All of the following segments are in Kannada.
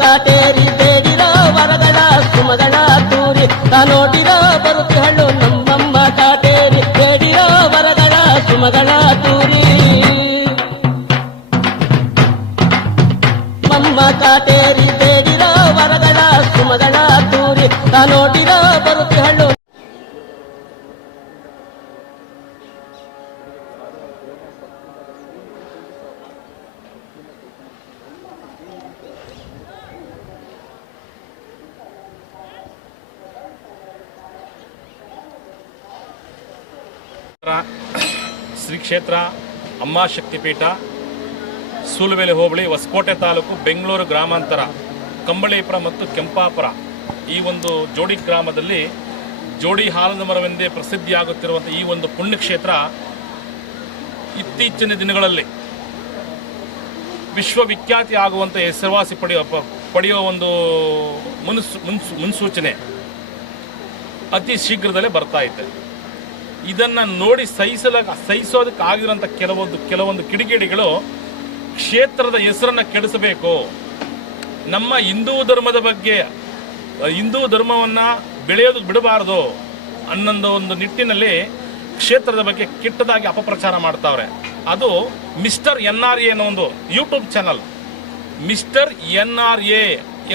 ಕಾಟೇರಿ ಬೇಡಿರೋ ವರಗಳ ಸುಮಗಳ ತೂರಿ ನೋಡಿರೋ ಬರುತ್ತಿಹಳ್ಳು ನಮ್ಮಮ್ಮ ಕಾಟೇರಿ ಬೇಡಿರೋ ವರಗಳ ಸುಮಗಳ ತೂರಿ ಮಮ್ಮ ಕಾಟೇರಿ ಬೇಡಿರೋ ವರಗಳ ಸುಮಗಳ ತೂರಿ ನೋಡಿರೋ ಬರುತ್ತಿಹಳ್ಳು. ಶ್ರೀ ಕ್ಷೇತ್ರ ಅಮ್ಮ ಶಕ್ತಿಪೀಠ, ಸೂಲುಬೆಲೆ ಹೋಬಳಿ, ಹೊಸಕೋಟೆ ತಾಲೂಕು, ಬೆಂಗಳೂರು ಗ್ರಾಮಾಂತರ, ಕಂಬಳೀಪುರ ಮತ್ತು ಕೆಂಪಾಪುರ ಈ ಒಂದು ಜೋಡಿ ಗ್ರಾಮದಲ್ಲಿ ಜೋಡಿ ಹಾಲದ ಮರವೆಂದೇ ಪ್ರಸಿದ್ಧಿಯಾಗುತ್ತಿರುವಂಥ ಈ ಒಂದು ಪುಣ್ಯಕ್ಷೇತ್ರ ಇತ್ತೀಚಿನ ದಿನಗಳಲ್ಲಿ ವಿಶ್ವವಿಖ್ಯಾತಿ ಆಗುವಂಥ ಹೆಸರುವಾಸಿ ಪಡೆಯುವ ಒಂದು ಮುನ್ಸೂಚನೆ ಅತಿ ಶೀಘ್ರದಲ್ಲೇ ಬರ್ತಾ ಇದೆ. ಇದನ್ನು ನೋಡಿ ಸಹಿಸೋದಕ್ಕಾಗಿರೋಂಥ ಕೆಲವೊಂದು ಕಿಡಿಗೇಡಿಗಳು ಕ್ಷೇತ್ರದ ಹೆಸರನ್ನು ಕೆಡಿಸಬೇಕು, ನಮ್ಮ ಹಿಂದೂ ಧರ್ಮದ ಬಗ್ಗೆ, ಹಿಂದೂ ಧರ್ಮವನ್ನು ಬೆಳೆಯೋದಕ್ಕೆ ಬಿಡಬಾರ್ದು ಅನ್ನೋ ಒಂದು ನಿಟ್ಟಿನಲ್ಲಿ ಕ್ಷೇತ್ರದ ಬಗ್ಗೆ ಕೆಟ್ಟದಾಗಿ ಅಪಪ್ರಚಾರ ಮಾಡ್ತಾವ್ರೆ. ಅದು ಮಿಸ್ಟರ್ NRA ಅನ್ನೋ ಒಂದು ಯೂಟ್ಯೂಬ್ ಚಾನಲ್, ಮಿಸ್ಟರ್ NRA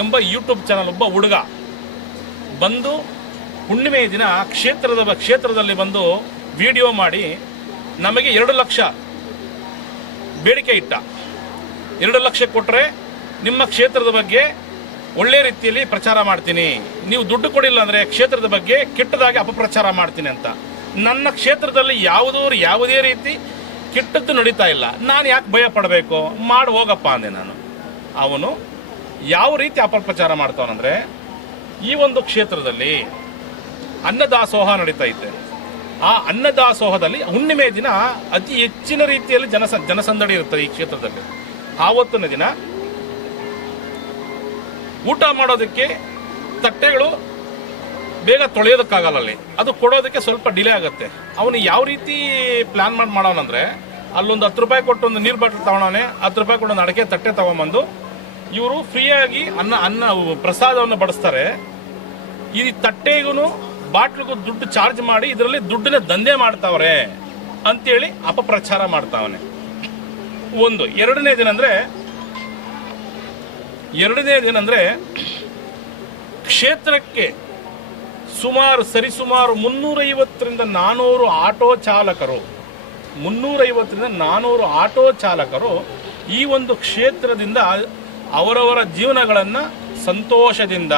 ಎಂಬ ಯೂಟ್ಯೂಬ್ ಚಾನಲ್ ಒಬ್ಬ ಹುಡುಗ ಬಂದು ಹುಣ್ಣಿಮೆ ದಿನ ಕ್ಷೇತ್ರದಲ್ಲಿ ಬಂದು ವಿಡಿಯೋ ಮಾಡಿ ನಮಗೆ 2 ಲಕ್ಷ ಬೇಡಿಕೆ ಇಟ್ಟ. 2 ಲಕ್ಷ ಕೊಟ್ಟರೆ ನಿಮ್ಮ ಕ್ಷೇತ್ರದ ಬಗ್ಗೆ ಒಳ್ಳೆ ರೀತಿಯಲ್ಲಿ ಪ್ರಚಾರ ಮಾಡ್ತೀನಿ, ನೀವು ದುಡ್ಡು ಕೊಡಿಲ್ಲ ಅಂದರೆ ಕ್ಷೇತ್ರದ ಬಗ್ಗೆ ಕೆಟ್ಟದಾಗಿ ಅಪಪ್ರಚಾರ ಮಾಡ್ತೀನಿ ಅಂತ. ನನ್ನ ಕ್ಷೇತ್ರದಲ್ಲಿ ಯಾವುದೇ ರೀತಿ ಕೆಟ್ಟದ್ದು ನಡೀತಾ ಇಲ್ಲ, ನಾನು ಯಾಕೆ ಭಯ ಪಡಬೇಕು, ಮಾಡಿ ಹೋಗಪ್ಪ ಅಂದೆ ನಾನು. ಅವನು ಯಾವ ರೀತಿ ಅಪಪ್ರಚಾರ ಮಾಡ್ತಾವನಂದ್ರೆ, ಈ ಒಂದು ಕ್ಷೇತ್ರದಲ್ಲಿ ಅನ್ನದಾಸೋಹ ನಡೀತಾ ಇತ್ತು. ಆ ಅನ್ನದಾಸೋಹದಲ್ಲಿ ಹುಣ್ಣಿಮೆ ದಿನ ಅತಿ ಹೆಚ್ಚಿನ ರೀತಿಯಲ್ಲಿ ಜನಸಂದಣಿ ಇರುತ್ತದೆ ಈ ಕ್ಷೇತ್ರದಲ್ಲಿ. ಆವತ್ತಿನ ದಿನ ಊಟ ಮಾಡೋದಕ್ಕೆ ತಟ್ಟೆಗಳು ಬೇಗ ತೊಳೆಯೋದಕ್ಕಾಗಲ್ಲ, ಅಲ್ಲಿ ಅದು ಕೊಡೋದಕ್ಕೆ ಸ್ವಲ್ಪ ಡಿಲೇ ಆಗುತ್ತೆ. ಅವನು ಯಾವ ರೀತಿ ಪ್ಲಾನ್ ಮಾಡೋನಂದ್ರೆ, ಅಲ್ಲೊಂದು 10 ರೂಪಾಯಿ ಕೊಟ್ಟು ಒಂದು ನೀರು ಬಾಟಲ್ ತಗೊಳೋನೆ, 10 ರೂಪಾಯಿ ಕೊಟ್ಟು ಒಂದು ಅಡಕೆ ತಟ್ಟೆ ತಗೊಂಬಂದು ಇವರು ಫ್ರೀಯಾಗಿ ಅನ್ನ ಪ್ರಸಾದವನ್ನು ಬಡಿಸ್ತಾರೆ. ಈ ತಟ್ಟೆಗೂ ಬಾಟ್ಲಿಗೂ ದುಡ್ಡು ಚಾರ್ಜ್ ಮಾಡಿ ಇದರಲ್ಲಿ ದುಡ್ಡಿನ ದಂಧೆ ಮಾಡ್ತಾವ್ರೆ ಅಂತೇಳಿ ಅಪಪ್ರಚಾರ ಮಾಡ್ತಾವನೆ. ಒಂದು ಎರಡನೇ ದಿನ ಕ್ಷೇತ್ರಕ್ಕೆ ಸರಿಸುಮಾರು 350ರಿಂದ 400 ಆಟೋ ಚಾಲಕರು ಈ ಒಂದು ಕ್ಷೇತ್ರದಿಂದ ಅವರವರ ಜೀವನಗಳನ್ನು ಸಂತೋಷದಿಂದ,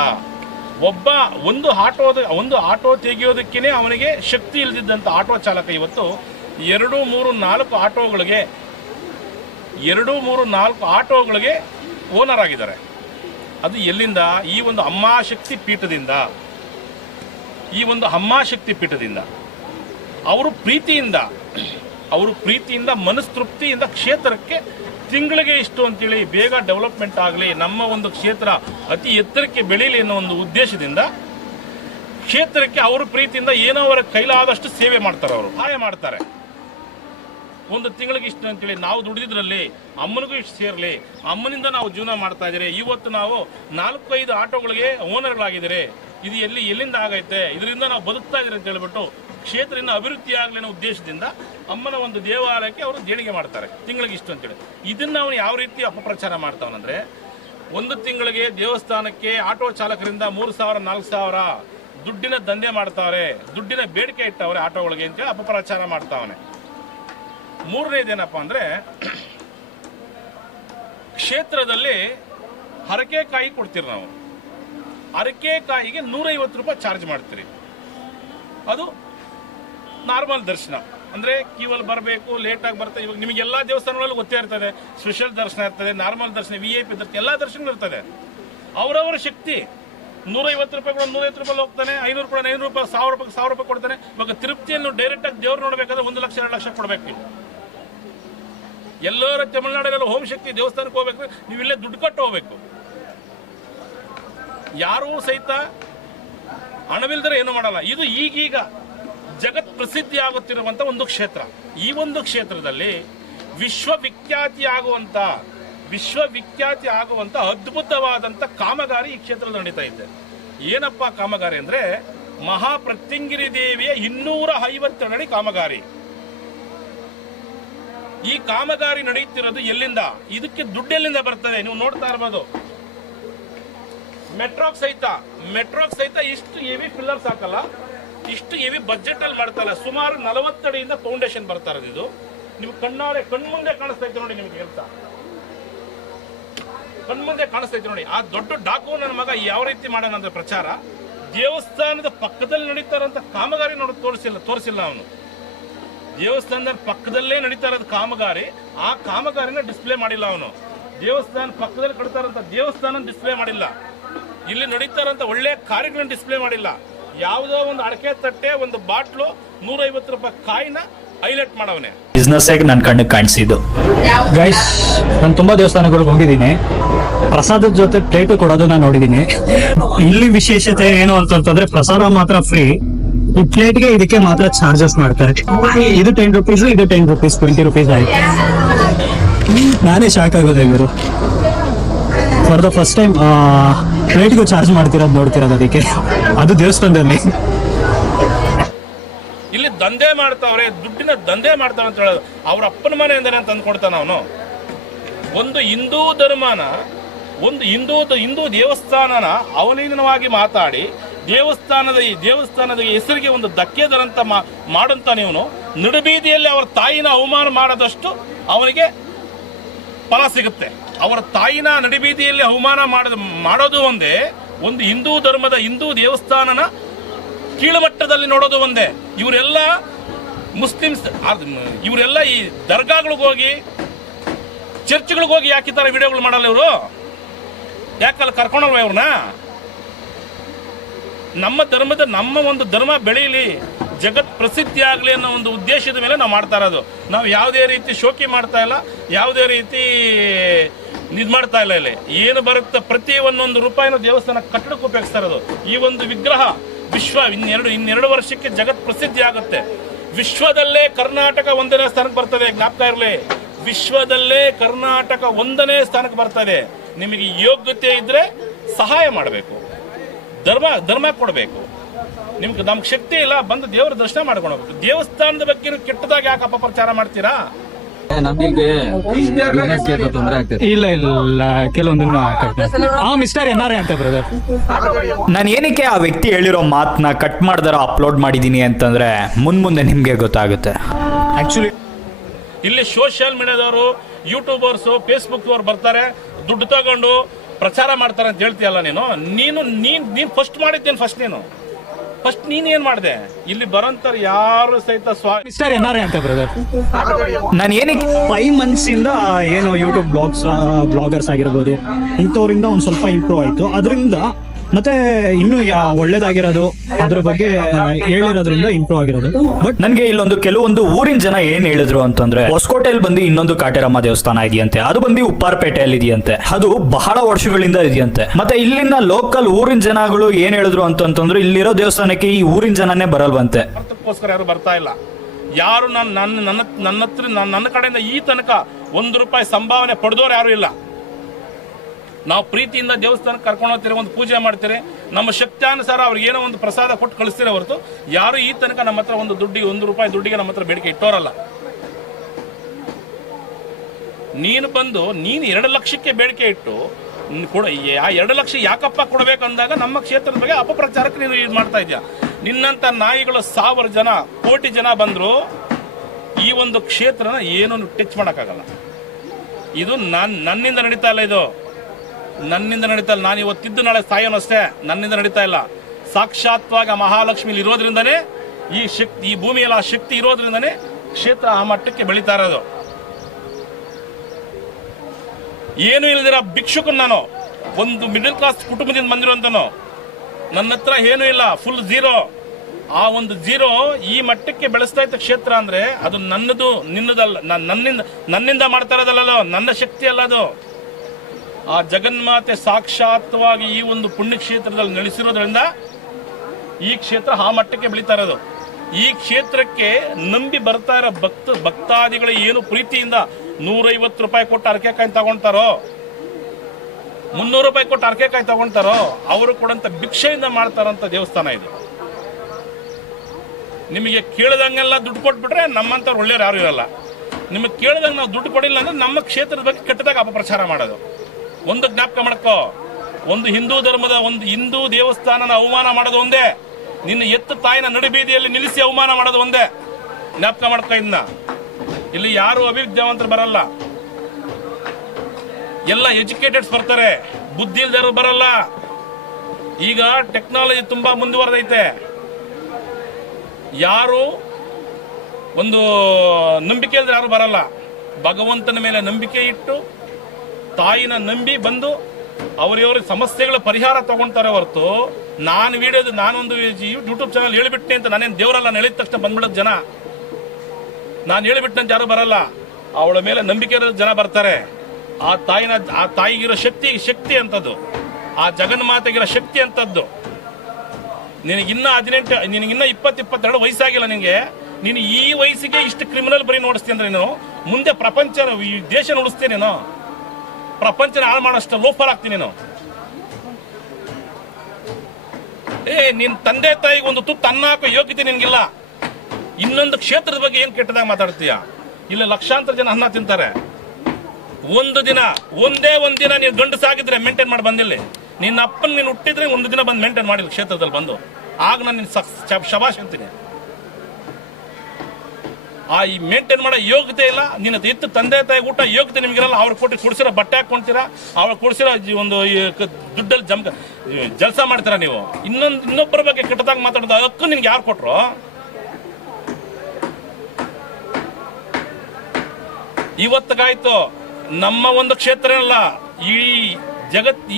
ಒಂದು ಆಟೋ ತೆಗೆಯೋದಕ್ಕೇನೆ ಅವನಿಗೆ ಶಕ್ತಿ ಇಲ್ಲದಿದ್ದಂಥ ಆಟೋ ಚಾಲಕ ಇವತ್ತು 2, 3, 4 ಆಟೋಗಳಿಗೆ ಓನರ್ ಆಗಿದ್ದಾರೆ. ಅದು ಎಲ್ಲಿಂದ? ಈ ಒಂದು ಅಮ್ಮಾಶಕ್ತಿ ಪೀಠದಿಂದ ಅವರು ಪ್ರೀತಿಯಿಂದ ಮನಸ್ತೃಪ್ತಿಯಿಂದ ಕ್ಷೇತ್ರಕ್ಕೆ ತಿಂಗಳಿಗೆ ಇಷ್ಟು ಅಂತೇಳಿ ಬೇಗ ಡೆವಲಪ್ಮೆಂಟ್ ಆಗಲಿ, ನಮ್ಮ ಒಂದು ಕ್ಷೇತ್ರ ಅತಿ ಎತ್ತರಕ್ಕೆ ಬೆಳೀಲಿ ಅನ್ನೋ ಒಂದು ಉದ್ದೇಶದಿಂದ ಕ್ಷೇತ್ರಕ್ಕೆ ಅವರು ಪ್ರೀತಿಯಿಂದ ಏನೋ ಅವರ ಕೈಲಾದಷ್ಟು ಸೇವೆ ಮಾಡ್ತಾರೆ, ಅವರು ಸಹಾಯ ಮಾಡ್ತಾರೆ. ಒಂದು ತಿಂಗಳಿಗೆ ಇಷ್ಟು ಅಂತೇಳಿ ನಾವು ದುಡಿದಿದ್ರಲ್ಲಿ ಅಮ್ಮನಿಗೂ ಇಷ್ಟು ಸೇರಲಿ, ಅಮ್ಮನಿಂದ ನಾವು ಜೀವನ ಮಾಡ್ತಾ ಇದ್ದೀರಿ. ಇವತ್ತು ನಾವು 4-5 ಆಟೋಗಳಿಗೆ ಓನರ್ಗಳಾಗಿದ್ದಾರೆ. ಇದು ಎಲ್ಲಿಂದ ಆಗೈತೆ, ಇದರಿಂದ ನಾವು ಬದುಕ್ತಾ ಇದ್ದೀರಿ ಅಂತ ಹೇಳ್ಬಿಟ್ಟು ಕ್ಷೇತ್ರದಿಂದ ಅಭಿವೃದ್ಧಿ ಆಗಲಿ ಅನ್ನೋ ಉದ್ದೇಶದಿಂದ ಅಮ್ಮನ ಒಂದು ದೇವಾಲಯಕ್ಕೆ ಅವರು ದೇಣಿಗೆ ಮಾಡ್ತಾರೆ, ತಿಂಗಳಿಗೆ ಇಷ್ಟು ಅಂತೇಳಿ. ಇದನ್ನು ಅವನು ಯಾವ ರೀತಿ ಅಪಪ್ರಚಾರ ಮಾಡ್ತಾವನಂದ್ರೆ, ಒಂದು ತಿಂಗಳಿಗೆ ದೇವಸ್ಥಾನಕ್ಕೆ ಆಟೋ ಚಾಲಕರಿಂದ 3,000-4,000 ದುಡ್ಡಿನ ದಂಧೆ ಮಾಡ್ತಾವ್ರೆ, ದುಡ್ಡಿನ ಬೇಡಿಕೆ ಇಟ್ಟವ್ರೆ ಆಟೋಗಳಿಗೆ ಅಂತೇಳಿ ಅಪಪ್ರಚಾರ ಮಾಡ್ತಾವನೆ. ಮೂರನೇದೇನಪ್ಪ ಅಂದ್ರೆ, ಕ್ಷೇತ್ರದಲ್ಲಿ ಹರಕೆಕಾಯಿ ಕೊಡ್ತೀರಿ ನಾವು, ಹರಕೆಕಾಯಿಗೆ 150 ರೂಪಾಯಿ ಚಾರ್ಜ್ ಮಾಡ್ತೀರಿ. ಅದು ನಾರ್ಮಲ್ ದರ್ಶನ ಅಂದ್ರೆ ಕ್ಯೂವಲ್ಲಿ ಬರಬೇಕು, ಲೇಟಾಗಿ ಬರ್ತದೆ. ಇವಾಗ ನಿಮಗೆಲ್ಲ ದೇವಸ್ಥಾನಗಳಲ್ಲೂ ಗೊತ್ತೇ ಇರ್ತದೆ, ಸ್ಪೆಷಲ್ ದರ್ಶನ ಇರ್ತದೆ, ನಾರ್ಮಲ್ ದರ್ಶನ, VIP ದರ್ಶನ, ಎಲ್ಲ ದರ್ಶನ ಇರ್ತದೆ. ಅವರವರ ಶಕ್ತಿ 150 ರೂಪಾಯಿ ಕೂಡ 150 ರೂಪಾಯಿ ಹೋಗ್ತಾನೆ, 500 ಕೂಡ 500 ರೂಪಾಯಿ, 1,000 ರೂಪಾಯಿ ಕೊಡ್ತಾನೆ. ಇವಾಗ ತಿರುಪತಿಯನ್ನು ಡೈರೆಕ್ಟ್ ಆಗಿ ದೇವ್ರು ನೋಡ್ಬೇಕಾದ್ರೆ 1 ಲಕ್ಷ 2 ಲಕ್ಷ ಕೊಡ್ಬೇಕು. ಎಲ್ಲರ ತಮಿಳುನಾಡಿನಲ್ಲಿ ಓಂ ಶಕ್ತಿ ದೇವಸ್ಥಾನಕ್ಕೆ ಹೋಗ್ಬೇಕು, ನೀವು ಇಲ್ಲೇ ದುಡ್ಡು ಕಟ್ಟು ಹೋಗ್ಬೇಕು. ಯಾರೂ ಸಹಿತ ಹಣವಿಲ್ದರೆ ಏನು ಮಾಡಲ್ಲ. ಇದು ಈಗೀಗ ಜಗತ್ ಪ್ರಸಿದ್ಧಿ ಆಗುತ್ತಿರುವಂತ ಒಂದು ಕ್ಷೇತ್ರ. ಈ ಒಂದು ಕ್ಷೇತ್ರದಲ್ಲಿ ವಿಶ್ವವಿಖ್ಯಾತಿ ಆಗುವಂತ ವಿಶ್ವವಿಖ್ಯಾತಿ ಆಗುವಂತ ಅದ್ಭುತವಾದಂತ ಕಾಮಗಾರಿ ಈ ಕ್ಷೇತ್ರದಲ್ಲಿ ನಡೀತಾ ಇದೆ. ಏನಪ್ಪ ಕಾಮಗಾರಿ ಅಂದ್ರೆ ಮಹಾಪ್ರತ್ಯಂಗಿರಿ ದೇವಿಯ 250 ಅಡಿ ಕಾಮಗಾರಿ. ಈ ಕಾಮಗಾರಿ ನಡೆಯುತ್ತಿರೋದು ಎಲ್ಲಿಂದ? ಇದಕ್ಕೆ ದುಡ್ಡು ಎಲ್ಲಿಂದ ಬರ್ತದೆ? ನೀವು ನೋಡ್ತಾ ಇರ್ಬೋದು. ಮೆಟ್ರೋಕ್ ಸಹಿತ ಇಷ್ಟು ಹೆವಿ ಪಿಲ್ಲರ್ಸ್ ಹಾಕಲ್ಲ, ಇಷ್ಟು ಹೆವಿ ಬಜೆಟ್ ಅಲ್ಲಿ ಮಾಡ್ತಾರೆ. ಸುಮಾರು 40 ಅಡಿಯಿಂದ ಫೌಂಡೇಶನ್ ಬರ್ತಾ ಇರೋದು. ಇದು ನೀವು ಕಣ್ಮುಂದೆ ಕಾಣಿಸ್ತಾ ಇತ್ತು ನೋಡಿ, ನಿಮ್ಗೆ ಕೆಲಸ ಕಣ್ಮುಂದೆ ಕಾಣಿಸ್ತಾ ಇತ್ತು ನೋಡಿ. ಆ ದೊಡ್ಡ ಡಾಕು ನನ್ನ ಮಗ ಯಾವ ರೀತಿ ಮಾಡೋಣ ಅಂದ್ರೆ ಪ್ರಚಾರ, ದೇವಸ್ಥಾನದ ಪಕ್ಕದಲ್ಲಿ ನಡೀತಾ ಇರೋಂಥ ಕಾಮಗಾರಿ ನೋಡಿ ತೋರಿಸಿಲ್ಲ ಅವನು. ದೇವಸ್ಥಾನದ ಪಕ್ಕದಲ್ಲೇ ನಡೀತಾ ಇರೋದು ಕಾಮಗಾರಿ, ಆ ಕಾಮಗಾರಿನ ಡಿಸ್ಪ್ಲೇ ಮಾಡಿಲ್ಲ ಅವನು. ದೇವಸ್ಥಾನ ಪಕ್ಕದಲ್ಲಿ ಕಟ್ತಾ ಇರೋಂಥ ದೇವಸ್ಥಾನ ಡಿಸ್ಪ್ಲೇ ಮಾಡಿಲ್ಲ. ಇಲ್ಲಿ ನಡೀತಾ ಇರೋಂಥ ಒಳ್ಳೆ ಕಾರ್ಯಗಳನ್ನ ಡಿಸ್ಪ್ಲೇ ಮಾಡಿಲ್ಲ. ಯಾವುದೋ ಒಂದು ಅಡಕೆ ತಟ್ಟೆ, ಒಂದು ಬಾಟ್ಲು, 150 ರೂಪಾಯಿ ಕಾಯಿನ ಹೈಲೈಟ್ ಮಾಡವನೆ. ಬಿಸ್ನೆಸ್ ಆಗಿ ನನ್ನ ಕಣ್ಣಿಗೆ ಕಾಣಿಸಿದ್ದು. ಗೈಸ್, ನಾನು ತುಂಬಾ ದೇವಸ್ಥಾನಗಳಿಗೆ ಹೋಗಿದ್ದೀನಿ, ಪ್ರಸಾದದ ಜೊತೆ ಪ್ಲೇಟ್ ಕೊಡೋದನ್ನ ನೋಡಿದೀನಿ. ಇಲ್ಲಿ ವಿಶೇಷತೆ ಏನು ಅಂತಂದ್ರೆ ಪ್ರಸಾದ ಮಾತ್ರ ಫ್ರೀ, ಈ ಪ್ಲೇಟ್ಗೆ ಇದಕ್ಕೆ ಮಾತ್ರ ಚಾರ್ಜಸ್ ಮಾಡ್ತಾರೆ. ಇದು 10 ರೂಪೀಸ್, ಇದು 10 ರೂಪೀಸ್, 20 ರೂಪೀಸ್ ಆಯ್ತು. ನಾನೇ ಶಾಕ್ ಆಗೋದೆ ಇವರು ಫಾರ್ ದ ಫಸ್ಟ್ ಟೈಮ್ ಪ್ಲೇಟ್ಗೂ ಚಾರ್ಜ್ ಮಾಡ್ತಿರೋದು ನೋಡ್ತಿರೋದು, ಅದಕ್ಕೆ ಅದು ದೇವಸ್ಥಾನದಲ್ಲಿ. ಇಲ್ಲಿ ದಂಧೆ ಮಾಡ್ತಾವ್ರೆ, ದುಡ್ಡಿನ ದಂಧೆ ಮಾಡ್ತಾವ ಅಂತ ಹೇಳೋದು. ಅವ್ರ ಅಪ್ಪನ ಮನೆ ಅಂದರೆ ಅಂತ ಅಂದ್ಕೊಡ್ತಾನ ಅವನು. ಒಂದು ಹಿಂದೂ ಧರ್ಮನ, ಒಂದು ಹಿಂದೂ ದೇವಸ್ಥಾನನ ಅವಲೀನವಾಗಿ ಮಾತಾಡಿ ದೇವಸ್ಥಾನದ ಹೆಸರಿಗೆ ಒಂದು ಧಕ್ಕೆ ತರಂತ ಮಾಡಂತ ನೀವನು ನಡುಬೀದಿಯಲ್ಲಿ ಅವರ ತಾಯಿನ ಅವಮಾನ ಮಾಡದಷ್ಟು ಅವನಿಗೆ ಫಲ ಸಿಗುತ್ತೆ. ಅವರ ತಾಯಿನ ನಡುಬೀದಿಯಲ್ಲಿ ಅವಮಾನ ಮಾಡೋದು ಒಂದೇ, ಒಂದು ಹಿಂದೂ ದೇವಸ್ಥಾನನ ಕೀಳುಮಟ್ಟದಲ್ಲಿ ನೋಡೋದು ಒಂದೇ. ಇವರೆಲ್ಲ ಮುಸ್ಲಿಮ್ಸ್, ಇವರೆಲ್ಲ ಈ ದರ್ಗಾಗಳಿಗೆ ಹೋಗಿ, ಚರ್ಚ್ಗಳಿಗೆ ಹೋಗಿ ಯಾಕೆ ಈ ತರ ವಿಡಿಯೋಗಳು ಮಾಡಲ್ಲ ಇವರು? ಯಾಕಲ್ಲ ಕರ್ಕೊಂಡಲ್ವ ಇವ್ರನ್ನ? ನಮ್ಮ ಒಂದು ಧರ್ಮ ಬೆಳೀಲಿ, ಜಗತ್ ಪ್ರಸಿದ್ಧಿ ಆಗಲಿ ಅನ್ನೋ ಒಂದು ಉದ್ದೇಶದ ಮೇಲೆ ನಾವು ಮಾಡ್ತಾ ಇರೋದು. ನಾವು ಯಾವುದೇ ರೀತಿ ಶೋಕಿ ಮಾಡ್ತಾ ಇಲ್ಲ, ಯಾವುದೇ ರೀತಿ ಇದು ಮಾಡ್ತಾ ಇಲ್ಲ. ಇಲ್ಲಿ ಏನು ಬರುತ್ತೆ, ಪ್ರತಿ ಒಂದೊಂದು ರೂಪಾಯಿನ ದೇವಸ್ಥಾನ ಕಟ್ಟಡಕ್ಕೆ ಉಪಯೋಗಿಸ್ತಾ ಇರೋದು. ಈ ಒಂದು ವಿಗ್ರಹ ಇನ್ನೆರಡು ವರ್ಷಕ್ಕೆ ಜಗತ್ ಪ್ರಸಿದ್ಧಿ ಆಗುತ್ತೆ. ವಿಶ್ವದಲ್ಲೇ ಕರ್ನಾಟಕ 1ನೇ ಸ್ಥಾನಕ್ಕೆ ಬರ್ತದೆ, ಜ್ಞಾಪಕ ಇರಲಿ. ವಿಶ್ವದಲ್ಲೇ ಕರ್ನಾಟಕ 1ನೇ ಸ್ಥಾನಕ್ಕೆ ಬರ್ತದೆ. ನಿಮಗೆ ಯೋಗ್ಯತೆ ಇದ್ರೆ ಸಹಾಯ ಮಾಡಬೇಕು, ಧರ್ಮ ಕೊಡಬೇಕು. ನಮ್ಗೆ ಶಕ್ತಿ ಇಲ್ಲ, ಬಂದು ದೇವರ ದರ್ಶನ ಮಾಡ್ಕೊಂಡು ಹೋಗ್ಬೇಕು. ದೇವಸ್ಥಾನದ ಬಗ್ಗೆ ಕೆಟ್ಟದಾಗಿ ಯಾಕೆ ಅಪಪ್ರಚಾರ ಮಾಡ್ತೀರಾ? ನಮಗೆ ತೊಂದರೆ ಆಗ್ತದೆ. ಇಲ್ಲ ಕೆಲವೊಂದು ಮಿಸ್ಟರ್ ಎನ್ಆರ್ಐ ಅಂತ ಬ್ರದರ್. ನಾನು ಏನಕ್ಕೆ ಆ ವ್ಯಕ್ತಿ ಹೇಳಿರೋ ಮಾತನ್ನ ಕಟ್ ಮಾಡ್ದಾರ ಅಪ್ಲೋಡ್ ಮಾಡಿದೀನಿ ಅಂತಂದ್ರೆ ಮುಂದೆ ನಿಮ್ಗೆ ಗೊತ್ತಾಗುತ್ತೆ. ಆಕ್ಚುಲಿ ಇಲ್ಲಿ ಸೋಷಿಯಲ್ ಮೀಡಿಯಾದವರು, ಯೂಟ್ಯೂಬರ್ಸ್, ಫೇಸ್ಬುಕ್ ದವರು ಬರ್ತಾರೆ, ದುಡ್ಡು ತಗೊಂಡು ಪ್ರಚಾರ ಮಾಡ್ತಾರೆ ಅಂತ ಹೇಳ್ತೀಯಲ್ಲ ನೀನು ಫಸ್ಟ್ ಮಾಡಿದ್ದೇನು? ಫಸ್ಟ್ ನೀನ್ ಏನ್ ಮಾಡಿದೆ? ಇಲ್ಲಿ ಬರೋಂತಾರೆ ಯಾರು ಸಹಿತ ಮಿಸ್ಟರ್ ಎನ್ಆರ್ಐ ಅಂತ ಬ್ರದರ್. ನಾನು ಏನಕ್ಕೆ 5 months ಇಂದ ಏನು ಯೂಟ್ಯೂಬ್ ಬ್ಲಾಗರ್ಸ್ ಆಗಿರ್ಬೋದು, ಇಂಥವ್ರಿಂದ ಒಂದ್ ಸ್ವಲ್ಪ ಇಂಪ್ರೂವ್ ಆಯ್ತು. ಅದರಿಂದ ಮತ್ತೆ ಇನ್ನು ಒಳ್ಳೇದಾಗಿರೋದು ಅದ್ರ ಬಗ್ಗೆ ಹೇಳಿರೋದ್ರಿಂದ ಇಂಪ್ರೂವ್ ಆಗಿರೋದು. ಬಟ್ ನನ್ಗೆ ಇಲ್ಲೊಂದು ಕೆಲವೊಂದು ಊರಿನ ಜನ ಏನ್ ಹೇಳಿದ್ರು ಅಂತಂದ್ರೆ, ಹೊಸಕೋಟೆಯಲ್ಲಿ ಬಂದು ಇನ್ನೊಂದು ಕಾಟೇರಮ್ಮ ದೇವಸ್ಥಾನ ಇದೆಯಂತೆ, ಅದು ಬಂದು ಉಪ್ಪಾರಪೇಟೆಯಲ್ಲಿ ಇದೆಯಂತೆ, ಅದು ಬಹಳ ವರ್ಷಗಳಿಂದ ಇದೆಯಂತೆ. ಮತ್ತೆ ಇಲ್ಲಿನ ಲೋಕಲ್ ಊರಿನ ಜನಗಳು ಏನ್ ಹೇಳಿದ್ರು ಅಂತಂದ್ರೆ, ಇಲ್ಲಿರೋ ದೇವಸ್ಥಾನಕ್ಕೆ ಈ ಊರಿನ ಜನನೇ ಬರಲ್ವಂತೆ. ಅದಕ್ಕೋಸ್ಕರ ಯಾರು ಬರ್ತಾ ಇಲ್ಲ. ಯಾರು ನನ್ನ ಕಡೆಯಿಂದ ಈ ತನಕ 1 ರೂಪಾಯಿ ಸಂಭಾವನೆ ಪಡೆದವ್ರು ಯಾರು ಇಲ್ಲ. ನಾವು ಪ್ರೀತಿಯಿಂದ ದೇವಸ್ಥಾನಕ್ಕೆ ಕರ್ಕೊಂಡು ಹೋಗ್ತೀರಿ, ಒಂದು ಪೂಜೆ ಮಾಡ್ತೀರಿ, ನಮ್ಮ ಶಕ್ತಿಯಾನುಸಾರ ಅವ್ರಿಗೆ ಏನೋ ಒಂದು ಪ್ರಸಾದ ಕೊಟ್ಟು ಕಳಿಸ್ತೀರ ಹೊರತು ಯಾರು ಈ ತನಕ ನಮ್ಮ ಹತ್ರ 1 ರೂಪಾಯಿ ದುಡ್ಡಿಗೆ ನಮ್ಮ ಹತ್ರ ಬೇಡಿಕೆ ಇಟ್ಟೋರಲ್ಲ. ನೀನು 2 ಲಕ್ಷಕ್ಕೆ ಬೇಡಿಕೆ ಇಟ್ಟು ಆ 2 ಲಕ್ಷ ಯಾಕಪ್ಪ ಕೊಡಬೇಕು ಅಂದಾಗ ನಮ್ಮ ಕ್ಷೇತ್ರದ ಬಗ್ಗೆ ಅಪಪ್ರಚಾರಕ್ಕೆ ನೀನು ಇದು ಮಾಡ್ತಾ ಇದೆಯಾ? ನಿನ್ನಂತ ನಾಯಿಗಳು 1000 ಜನ, ಕೋಟಿ ಜನ ಬಂದ್ರು ಈ ಒಂದು ಕ್ಷೇತ್ರನ ಏನೂ ಟಚ್ ಮಾಡೋಕ್ಕಾಗಲ್ಲ. ಇದು ನನ್ನಿಂದ ನಡೀತಾ ಇಲ್ಲ, ಇದು ನನ್ನಿಂದ ನಡೀತಾ ಇಲ್ಲ. ನಾನು ಇವತ್ತಿದ್ದು ನಾಳೆ ಸಾಯೋನು ಅಷ್ಟೇ, ನನ್ನಿಂದ ನಡೀತಾ ಇಲ್ಲ. ಸಾಕ್ಷಾತ್ವಾಗ ಮಹಾಲಕ್ಷ್ಮಿ ಇರೋದ್ರಿಂದನೇ ಈ ಭೂಮಿಯಲ್ಲಿ ಆ ಶಕ್ತಿ ಇರೋದ್ರಿಂದನೇ ಕ್ಷೇತ್ರ ಆ ಮಟ್ಟಕ್ಕೆ ಬೆಳೀತಾ ಇರೋದು. ಏನು ಇಲ್ದಿರ ಭಿಕ್ಷುಕನ್ ನಾನು, ಒಂದು ಮಿಡಲ್ ಕ್ಲಾಸ್ ಕುಟುಂಬದಿಂದ ಬಂದಿರುವಂತನು, ನನ್ನ ಹತ್ರ ಏನೂ ಇಲ್ಲ, ಫುಲ್ ಝೀರೋ. ಆ ಒಂದು ಝೀರೋ ಈ ಮಟ್ಟಕ್ಕೆ ಬೆಳೆಸ್ತಾ ಇದ್ದ ಕ್ಷೇತ್ರ ಅಂದ್ರೆ ಅದು ನನ್ನದು, ನಿನ್ನದಲ್ಲ, ನನ್ನಿಂದ ಮಾಡ್ತಾ ಇರೋದಲ್ಲ, ನನ್ನ ಶಕ್ತಿ ಅಲ್ಲ ಅದು. ಆ ಜಗನ್ಮಾತೆ ಸಾಕ್ಷಾತ್ವಾಗಿ ಈ ಒಂದು ಪುಣ್ಯ ಕ್ಷೇತ್ರದಲ್ಲಿ ನೆಲೆಸಿರೋದ್ರಿಂದ ಈ ಕ್ಷೇತ್ರ ಆ ಮಟ್ಟಕ್ಕೆ ಬೆಳೀತಾ ಇರೋದು. ಈ ಕ್ಷೇತ್ರಕ್ಕೆ ನಂಬಿ ಬರ್ತಾ ಇರೋ ಭಕ್ತಾದಿಗಳು ಏನು ಪ್ರೀತಿಯಿಂದ ₹150 ಕೊಟ್ಟು ಅರಕೆಕಾಯಿ ತಗೊಂತಾರೋ, ₹300 ಕೊಟ್ಟು ಅರಕೆಕಾಯಿ ತಗೊಂತಾರೋ, ಅವರು ಕೊಡಂತ ಭಿಕ್ಷೆಯಿಂದ ಮಾಡ್ತಾರಂತ ದೇವಸ್ಥಾನ ಇದು. ನಿಮಗೆ ಕೇಳಿದಂಗೆಲ್ಲ ದುಡ್ಡು ಕೊಟ್ಬಿಟ್ರೆ ನಮ್ಮಂತವ್ರು ಒಳ್ಳೆಯವ್ರು ಯಾರು ಇರಲ್ಲ. ನಿಮಗೆ ಕೇಳಿದಂಗೆ ನಾವು ದುಡ್ಡು ಕೊಡಿಲ್ಲ ಅಂದ್ರೆ ನಮ್ಮ ಕ್ಷೇತ್ರದ ಬಗ್ಗೆ ಕೆಟ್ಟದಾಗ ಅಪಪ್ರಚಾರ ಮಾಡೋದು. ಒಂದು ಜ್ಞಾಪಕ ಮಾಡ್ಕೋ, ಒಂದು ಹಿಂದೂ ಧರ್ಮದ ಒಂದು ಹಿಂದೂ ದೇವಸ್ಥಾನನ ಅವಮಾನ ಮಾಡೋದು ಒಂದೇ, ನಿನ್ನ ಎತ್ತು ತಾಯಿನ ನಡುಬೀದಿಯಲ್ಲಿ ನಿಲ್ಲಿಸಿ ಅವಮಾನ ಮಾಡೋದು ಒಂದೇ. ಜ್ಞಾಪಕ ಮಾಡ್ಕೋ ಇದನ್ನ. ಇಲ್ಲಿ ಯಾರು ಅಭಿವಿದ್ಯಾವಂತರು ಬರಲ್ಲ, ಎಲ್ಲ ಎಜುಕೇಟೆಡ್ಸ್ ಬರ್ತಾರೆ, ಬುದ್ಧಿ ಇಲ್ದವರು ಬರಲ್ಲ. ಈಗ ಟೆಕ್ನಾಲಜಿ ತುಂಬಾ ಮುಂದುವರೆದೈತೆ. ಯಾರು ಒಂದು ನಂಬಿಕೆ ಇಲ್ಲದೆ ಯಾರು ಬರಲ್ಲ. ಭಗವಂತನ ಮೇಲೆ ನಂಬಿಕೆ ಇಟ್ಟು ತಾಯಿನ ನಂಬಿ ಬಂದು ಅವ್ರ ಸಮಸ್ಯೆಗಳ ಪರಿಹಾರ ತಗೊಂತಾರೆ ಹೊರತು ನಾನೊಂದು ಯೂಟ್ಯೂಬ್ ಚಾನಲ್ ಹೇಳಿಬಿಟ್ಟೆ ಅಂತ ನಾನೇನು ದೇವರಲ್ಲ, ನಾನು ಹೇಳಿದ ತಕ್ಷಣ ಬಂದ್ಬಿಡೋದು ಜನ. ನಾನು ಹೇಳಿಬಿಟ್ಟಂತ ಯಾರು ಬರಲ್ಲ. ಅವಳ ಮೇಲೆ ನಂಬಿಕೆ ಇರೋ ಜನ ಬರ್ತಾರೆ. ಆ ತಾಯಿಗಿರೋ ಶಕ್ತಿ ಅಂತದ್ದು, ಆ ಜಗನ್ಮಾತೆಗಿರೋ ಶಕ್ತಿ ಅಂತದ್ದು. ನಿನಗಿನ್ನ 20-22 ವಯಸ್ಸಾಗಿಲ್ಲ ನಿನಗೆ. ನೀನು ಈ ವಯಸ್ಸಿಗೆ ಇಷ್ಟು ಕ್ರಿಮಿನಲ್ ಬರೀ ನೋಡಿಸ್ತೀನಿ ಅಂದ್ರೆ ನೀನು ಮುಂದೆ ಪ್ರಪಂಚ, ಈ ದೇಶ ನೋಡಿಸ್ತೀನಿ ನೀನು. ಪ್ರಪಂಚನ ಹಾಳು ಮಾಡೋಷ್ಟು ಲೋಫರ್ ಆಗ್ತೀನಿ ನೀನು. ನಿನ್ ತಂದೆ ತಾಯಿಗೆ ಒಂದು ತುತ್ತು ಅನ್ನ ಹಾಕೋ ಯೋಗ್ಯತೆ ನಿನ್ಗಿಲ್ಲ. ಇನ್ನೊಂದು ಕ್ಷೇತ್ರದ ಬಗ್ಗೆ ಏನ್ ಕೆಟ್ಟದಾಗ ಮಾತಾಡ್ತೀಯ? ಇಲ್ಲ ಲಕ್ಷಾಂತರ ಜನ ಅನ್ನ ತಿಂತಾರೆ. ಒಂದೇ ಒಂದಿನ ನೀನು ಗಂಡಸಾಗಿದ್ರೆ ಮೇಂಟೈನ್ ಮಾಡಿ ಬಂದಿಲ್ಲ. ನಿನ್ನ ಅಪ್ಪನ ನೀನು ಹುಟ್ಟಿದ್ರೆ ಒಂದು ದಿನ ಬಂದು ಮೇಂಟೈನ್ ಮಾಡಿಲ್ಲ ಕ್ಷೇತ್ರದಲ್ಲಿ ಬಂದು, ಆಗ ನಾನು ನಿನ್ನ ಶಬಾಷ್ ಅಂತೀನಿ. ಈ ಮೇಂಟೈನ್ ಮಾಡೋ ಯೋಗ್ಯತೆ ಇಲ್ಲ. ನಿನ್ನ ಎತ್ತು ತಂದೆ ತಾಯಿ ಊಟ ಯೋಗ್ಯತೆ ನಿಮ್ಗಿರಲ್ಲ. ಅವ್ರು ಕೊಟ್ಟು ಕುಡಿಸಿರೋ ಬಟ್ಟೆ ಹಾಕೊಂತೀರಾ, ಅವ್ರು ಕುಡಿಸಿರೋ ಒಂದು ದುಡ್ಡಲ್ಲಿ ಜಲಸ ಮಾಡ್ತೀರಾ ನೀವು. ಇನ್ನೊಬ್ಬರ ಬಗ್ಗೆ ಕೆಟ್ಟದಾಗ ಮಾತಾಡೋದು ಹಕ್ಕು ನಿನ್ಗೆ ಯಾರು ಕೊಟ್ರು? ಇವತ್ತಿಗಾಯ್ತು ನಮ್ಮ ಒಂದು ಕ್ಷೇತ್ರ ಅಲ್ಲ, ಈ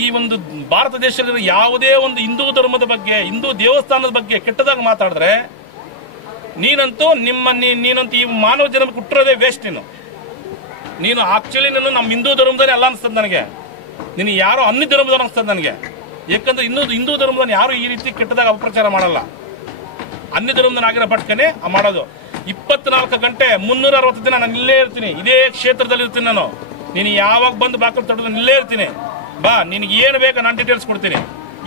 ಈ ಒಂದು ಭಾರತ ದೇಶದಲ್ಲಿ ಯಾವುದೇ ಒಂದು ಹಿಂದೂ ಧರ್ಮದ ಬಗ್ಗೆ, ಹಿಂದೂ ದೇವಸ್ಥಾನದ ಬಗ್ಗೆ ಕೆಟ್ಟದಾಗ ಮಾತಾಡಿದ್ರೆ ನೀನಂತೂ ನೀನಂತೂ ಈ ಮಾನವ ಜನ್ಮಕ್ಕೆ ಹುಟ್ಟಿರೋದೇ ವೇಸ್ಟ್. ನೀನು ಆಕ್ಚುಲಿ ನಮ್ಮ ಹಿಂದೂ ಧರ್ಮದನೇ ಅಲ್ಲ ಅನ್ಸ್ತದೆ ನನಗೆ. ನೀನು ಯಾರೋ ಅನ್ಯ ಧರ್ಮದವ್ರು ಅನ್ಸ್ತದೆ ನನಗೆ. ಯಾಕಂದ್ರೆ ಹಿಂದೂ ಧರ್ಮದನ್ನ ಯಾರು ಈ ರೀತಿ ಕೆಟ್ಟದಾಗ ಅಪಪ್ರಚಾರ ಮಾಡಲ್ಲ. ಅನ್ಯ ಧರ್ಮದನಾಗಿರೋ ಪಟ್ಕನೆ ಮಾಡೋದು. 24 ಗಂಟೆ 360 ದಿನ ನಾನು ಇಲ್ಲೇ ಇರ್ತೀನಿ, ಇದೇ ಕ್ಷೇತ್ರದಲ್ಲಿ ಇರ್ತೀನಿ ನಾನು. ನೀನು ಯಾವಾಗ ಬಂದು ಬಾಕಲ್ ತಡೆದು ಇಲ್ಲೇ ಇರ್ತೀನಿ. ಬಾ, ನಿನಗೆ ಏನು ಬೇಕು ನಾನು ಡೀಟೇಲ್ಸ್ ಕೊಡ್ತೀನಿ.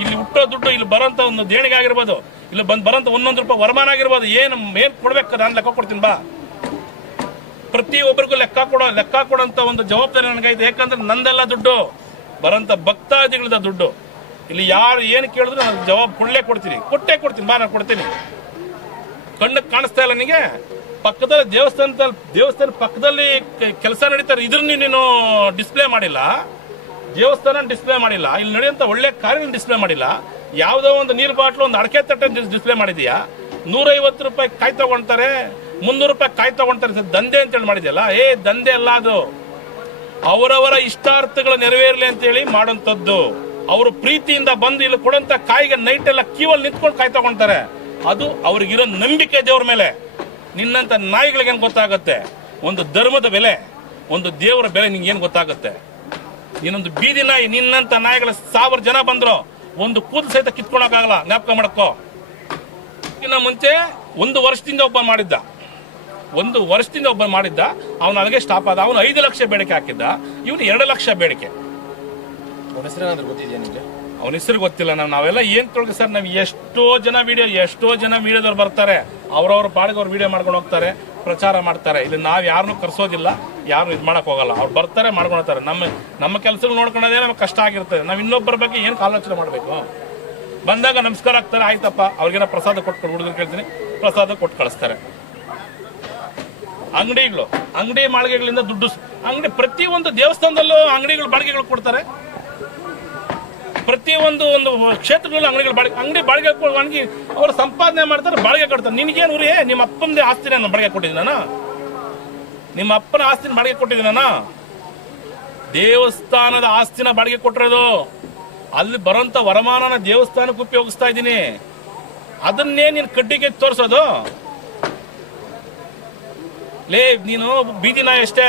ಇಲ್ಲಿ ಹುಟ್ಟೋ ದುಡ್ಡು, ಇಲ್ಲಿ ಬರೋಂಥ ಒಂದು ದೇಣಿಗೆ ಆಗಿರ್ಬೋದು, ಇಲ್ಲಿ ಬರೋಂಥ ₹1 ವರಮಾನ ಆಗಿರ್ಬೋದು, ಏನು ಕೊಡ್ಬೇಕು ನಾನು ಲೆಕ್ಕ ಕೊಡ್ತೀನಿ. ಬಾ, ಪ್ರತಿಯೊಬ್ಬರಿಗೂ ಲೆಕ್ಕ ಕೊಡೋಂಥ ಒಂದು ಜವಾಬ್ದಾರಿ ನನಗೈತೆ. ಯಾಕಂದ್ರೆ ನಂದೆಲ್ಲ ದುಡ್ಡು, ಬರೋಂಥ ಭಕ್ತಾದಿಗಳದ ದುಡ್ಡು. ಇಲ್ಲಿ ಯಾರು ಏನು ಕೇಳಿದ್ರು ನಾನು ಜವಾಬ್ ಕೊಟ್ಟೇ ಕೊಡ್ತೀನಿ. ಬಾ, ನಾನು ಕೊಡ್ತೀನಿ. ಕಣ್ಣಕ್ಕೆ ಕಾಣಿಸ್ತಾ ಇಲ್ಲ ನಿನಗೆ? ಪಕ್ಕದಲ್ಲಿ ದೇವಸ್ಥಾನ ಪಕ್ಕದಲ್ಲಿ ಕೆಲಸ ನಡೀತಾರೆ, ಇದ್ರನ್ನ ನೀನು ಡಿಸ್ಪ್ಲೇ ಮಾಡಿಲ್ಲ. ದೇವಸ್ಥಾನ ಡಿಸ್ಪ್ಲೇ ಮಾಡಿಲ್ಲ, ಇಲ್ಲಿ ನಡೆಯುವಂತ ಒಳ್ಳೆ ಕಾರ್ಯ ಡಿಸ್ಪ್ಲೇ ಮಾಡಿಲ್ಲ. ಯಾವುದೋ ಒಂದು ನೀರು ಬಾಟ್ಲು, ಒಂದು ಅಡಕೆ ತಟ್ಟೆ ಡಿಸ್ಪ್ಲೇ ಮಾಡಿದೀಯಾ. ₹150 ಕಾಯಿ ತಗೊಂತಾರೆ, ₹300 ಕಾಯಿ ತಗೊಂತಾರೆ. ದಂಧೆ ಅಂತೇಳಿ ಮಾಡಿದ್ಯಲ್ಲ. ದಂಧೆ ಅಲ್ಲ ಅದು. ಅವರವರ ಇಷ್ಟಾರ್ಥಗಳು ನೆರವೇರಲಿ ಅಂತೇಳಿ ಮಾಡೋಂಥದ್ದು. ಅವರು ಪ್ರೀತಿಯಿಂದ ಬಂದು ಇಲ್ಲಿ ಕೊಡಂತ ಕಾಯಿಗೆ ನೈಟ್ ಎಲ್ಲ ಕ್ಯೂವಲ್ಲಿ ನಿಂತ್ಕೊಂಡು ಕಾಯಿ ತಗೊಂತಾರೆ. ಅದು ಅವ್ರಿಗಿರೋ ನಂಬಿಕೆ ದೇವ್ರ ಮೇಲೆ. ನಿನ್ನಂತ ನಾಯಿಗಳಿಗೇನು ಗೊತ್ತಾಗುತ್ತೆ ಒಂದು ಧರ್ಮದ ಬೆಲೆ, ಒಂದು ದೇವರ ಬೆಲೆ? ನಿಂಗೇನು ಗೊತ್ತಾಗುತ್ತೆ? ನೀನೊಂದು ಬೀದಿ ನಾಯಿ. ನಿನ್ನಂತ ನಾಯಿಗಳ 1000 ಜನ ಬಂದ್ರು ಒಂದು ಕೂದಲು ಸಹಿತ ಕಿತ್ಕೊಳಕ್ಕಾಗಲ್ಲ. ಜ್ಞಾಪಕ ಮಾಡ್ಕೋ. ಇನ್ನ ಮುಂಚೆ 1 ವರ್ಷದಿಂದ ಒಬ್ಬ ಮಾಡಿದ್ದ, ಅವನು ಅಲ್ಲಿಗೆ ಸ್ಟಾಪ್ ಆದ. ಅವನು 5 ಲಕ್ಷ ಬೇಡಿಕೆ ಹಾಕಿದ್ದ, ಇವನು 2 ಲಕ್ಷ ಬೇಡಿಕೆ. ಅವನ ಹೆಸರು ಗೊತ್ತಿಲ್ಲ. ನಾವೆಲ್ಲ ಏನ್ ತೊಳಗೆ ಸರ್, ನಾವು ಎಷ್ಟೋ ಜನ ವಿಡಿಯೋದವ್ರು ಬರ್ತಾರೆ, ಅವ್ರವ್ರ ಪಾಡಿಗೆ ಅವ್ರು ವಿಡಿಯೋ ಮಾಡ್ಕೊಂಡು ಹೋಗ್ತಾರೆ, ಪ್ರಚಾರ ಮಾಡ್ತಾರೆ. ಇಲ್ಲಿ ನಾವ್ ಯಾರನ್ನೂ ಕರ್ಸೋದಿಲ್ಲ, ಯಾರು ಇದು ಮಾಡಕ್ ಹೋಗಲ್ಲ. ಅವ್ರು ಬರ್ತಾರೆ, ಮಾಡ್ಕೊಳ್ತಾರೆ. ನಮ್ಮ ಕೆಲಸ ನೋಡ್ಕೊಳ್ಳೋದೇ ನಮ್ಗೆ ಕಷ್ಟ ಆಗಿರ್ತದೆ. ನಾವ್ ಇನ್ನೊಬ್ಬರ ಬಗ್ಗೆ ಏನ್ ಆಲೋಚನೆ ಮಾಡ್ಬೇಕು? ಬಂದಾಗ ನಮಸ್ಕಾರ ಆಗ್ತಾರೆ, ಆಯ್ತಪ್ಪ, ಅವ್ರಿಗೇನ ಪ್ರಸಾದ ಕೊಟ್ಟು ಹುಡುಗರು ಕೇಳ್ತೀನಿ, ಪ್ರಸಾದ ಕೊಟ್ಟು ಕಳಿಸ್ತಾರೆ. ಅಂಗಡಿ ಮಾಳಿಗೆಗಳಿಂದ ದುಡ್ಡು, ಪ್ರತಿಯೊಂದು ದೇವಸ್ಥಾನದಲ್ಲೂ ಅಂಗಡಿಗಳು ಬಾಡಿಗೆಗಳು ಕೊಡ್ತಾರೆ. ಪ್ರತಿಯೊಂದು ಕ್ಷೇತ್ರದಲ್ಲೂ ಅಂಗಡಿ ಬಾಡಿಗೆ ಅವರು ಸಂಪಾದನೆ ಮಾಡ್ತಾರೆ, ಬಾಡಿಗೆ ಕೊಡ್ತಾರೆ. ನಿನಗೇನು ಉರಿ? ನಿಮ್ಮ ಅಪ್ಪನದೇ ಆಸ್ತಿನ ನಾನು ಬಾಡಿಗೆ ಕೊಟ್ಟಿದ್ದೀನ? ನಿಮ್ಮ ಅಪ್ಪನ ಆಸ್ತಿನ ಬಾಡಿಗೆ ಕೊಟ್ಟಿದ್ದೀನ? ದೇವಸ್ಥಾನದ ಆಸ್ತಿನ ಬಾಡಿಗೆ ಕೊಟ್ಟಿರೋದು. ಅಲ್ಲಿ ಬರೋಂಥ ವರಮಾನನ ದೇವಸ್ಥಾನಕ್ಕೆ ಉಪಯೋಗಿಸ್ತಾ ಇದ್ದೀನಿ. ಅದನ್ನೇ ನೀನು ಕಡ್ಡಿಗೆ ತೋರಿಸೋದು? ನೀನು ಬೀದಿ ನಾಯಿ ಅಷ್ಟೇ.